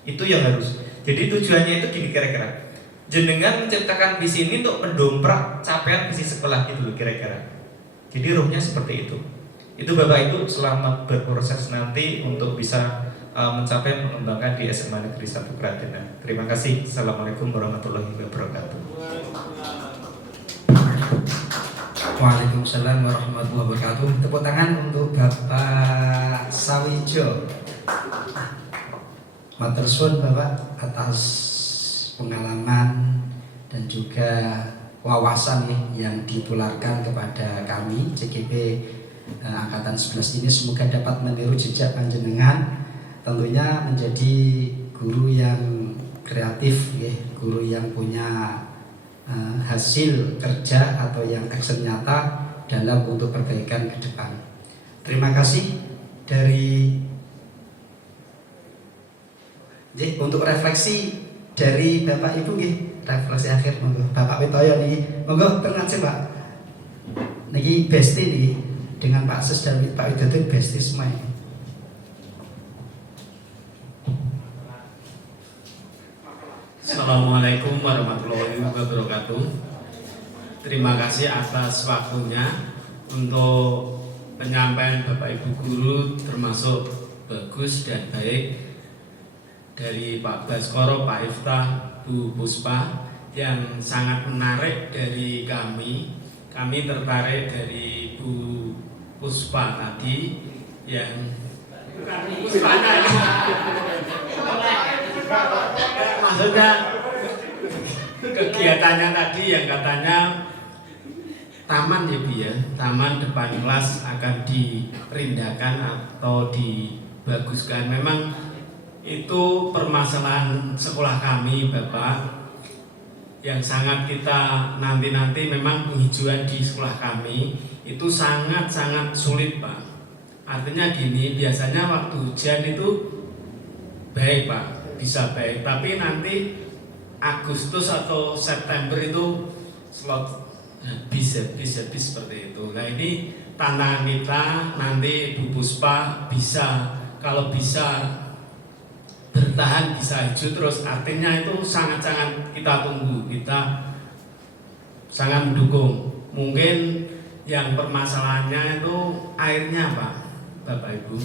Itu yang harus. Jadi tujuannya itu gini kira-kira. Jenengan menciptakan visi ini untuk mendongkrak capaian visi sekolah gitu loh kira-kira. Jadi ruhnya seperti itu. Itu Bapak Ibu selamat berproses nanti untuk bisa mencapai mengembangkan di SMA Negeri 1 Kradenan. Terima kasih. Assalamualaikum warahmatullahi wabarakatuh. Waalaikumsalam warahmatullahi wabarakatuh. Tepuk tangan untuk Bapak Sawijo. Matur suwun Bapak atas pengalaman dan juga wawasan yang ditularkan kepada kami CGP Angkatan 11 ini. Semoga dapat meniru jejak panjenengan, tentunya menjadi guru yang kreatif, guru yang punya hasil kerja atau yang action nyata dalam untuk perbaikan ke depan. Terima kasih dari untuk refleksi dari Bapak Ibu refleksi akhir monggo Bapak Witoyo nih, monggo tenang sih Pak. Niki besti nih dengan Pak Sus dan Pak Widodo besti semua ini. Assalamualaikum warahmatullahi wabarakatuh. Terima kasih atas waktunya untuk penyampaian Bapak Ibu guru, termasuk bagus dan baik dari Pak Baskoro, Pak Iftah, Bu Puspa, yang sangat menarik dari kami. Kami tertarik dari Bu Puspa tadi yang Puspa maksudnya kegiatannya tadi yang katanya taman ya Bu ya, taman depan kelas akan diperindakan atau dibaguskan. Memang itu permasalahan sekolah kami Bapak, yang sangat kita nanti-nanti memang penghijauan di sekolah kami itu sangat-sangat sulit Pak. Artinya gini, biasanya waktu hujan itu baik Pak, bisa baik, tapi nanti Agustus atau September itu slot habis seperti itu. Nah ini tantangan kita nanti Bu Puspa bisa, kalau bisa bertahan, bisa hijau terus, artinya itu sangat-sangat kita tunggu, kita sangat mendukung. Mungkin yang permasalahannya itu airnya Pak, Bapak Ibu,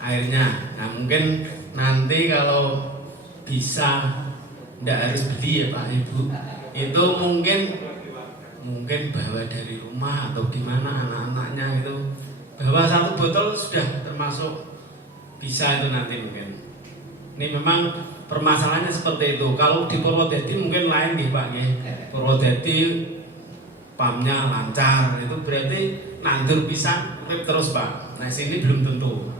airnya. Nah mungkin nanti kalau bisa tidak harus beli ya Pak Ibu, itu mungkin bawa dari rumah atau gimana anak-anaknya itu bawa 1 botol sudah termasuk bisa itu nanti mungkin. Ini memang permasalahannya seperti itu. Kalau di Purwodadi mungkin lain nih Pak ya. Purwodadi pumpnya lancar, itu berarti nandur pisang terus Pak. Nah sini belum tentu.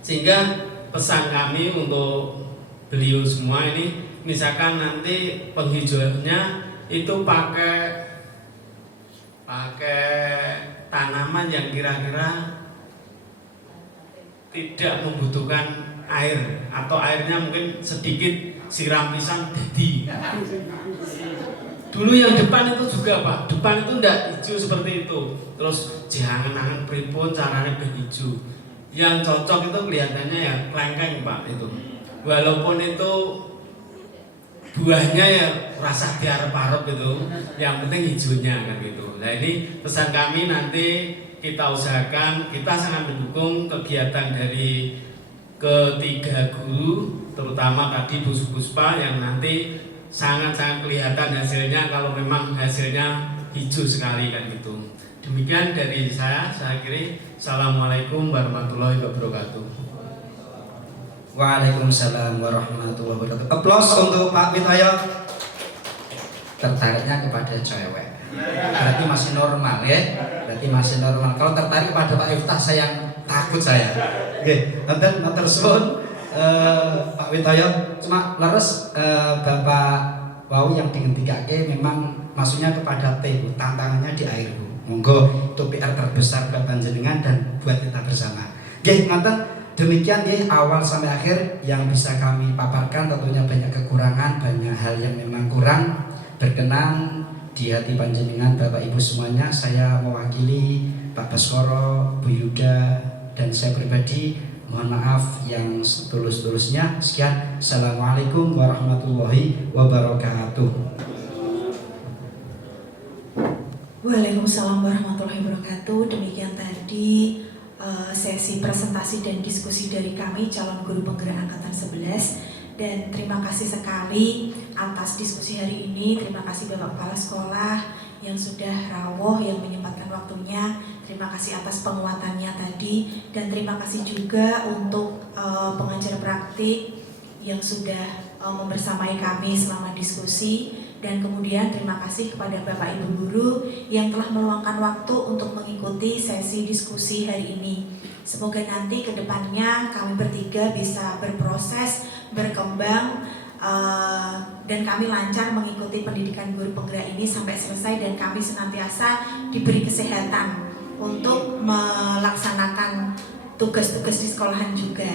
Sehingga pesan kami untuk beliau semua ini, misalkan nanti penghijauannya itu pakai tanaman yang kira-kira tidak membutuhkan air atau airnya mungkin sedikit, siram pisan jadi. Dulu yang depan itu juga Pak, depan itu enggak hijau seperti itu. Terus jangan pripun caranya berhijau. Yang cocok itu kelihatannya ya klengkeng Pak itu. Walaupun itu buahnya ya rasa diarep-arep itu, yang penting hijaunya kan gitu. Nah ini pesan kami, nanti kita usahakan, kita sangat mendukung kegiatan dari ketiga guru, terutama tadi Bu Puspa yang nanti sangat-sangat kelihatan hasilnya kalau memang hasilnya hijau sekali kan gitu. Demikian dari saya kira. Assalamualaikum warahmatullahi wabarakatuh. Waalaikumsalam warahmatullahi wabarakatuh. Aplaus untuk Pak Witoyo. Tertariknya kepada cewek. Berarti masih normal ya. Berarti masih normal. Kalau tertarik pada Pak Iftah saya takut saya. Oke, nanti suwun Pak Witoyo. Cuma leres Bapak Wau yang dihentikan memang maksudnya kepada T, tantangannya di air Bu. Monggo itu PR terbesar buat panjenengan dan buat kita bersama. Oke, mantan. Demikian ya awal sampai akhir yang bisa kami paparkan. Tentunya banyak kekurangan, banyak hal yang memang kurang berkenan di hati panjenengan Bapak Ibu semuanya. Saya mewakili Pak Baskoro, Bu Yuda, dan saya pribadi mohon maaf yang setulus-tulusnya. Sekian, Assalamualaikum warahmatullahi wabarakatuh. Waalaikumsalam warahmatullahi wabarakatuh. Demikian tadi sesi presentasi dan diskusi dari kami calon guru penggerak angkatan 11, dan terima kasih sekali atas diskusi hari ini. Terima kasih Bapak Kepala Sekolah yang sudah rawuh, yang menyempatkan waktunya. Terima kasih atas penguatannya tadi, dan terima kasih juga untuk pengajar praktik yang sudah membersamai kami selama diskusi. Dan kemudian terima kasih kepada Bapak Ibu Guru yang telah meluangkan waktu untuk mengikuti sesi diskusi hari ini. Semoga nanti ke depannya kami bertiga bisa berproses, berkembang, dan kami lancar mengikuti pendidikan guru penggerak ini sampai selesai, dan kami senantiasa diberi kesehatan untuk melaksanakan tugas-tugas di sekolahan juga.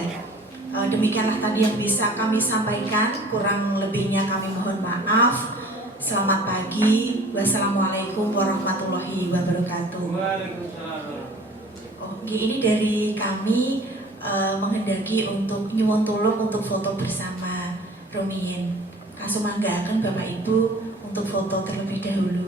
Demikianlah tadi yang bisa kami sampaikan, kurang lebihnya kami mohon maaf. Selamat pagi, wassalamualaikum warahmatullahi wabarakatuh. Oke, ini dari kami menghendaki untuk nyuwun tulung untuk foto bersama Romiyin. Kasumanggaken Bapak Ibu untuk foto terlebih dahulu.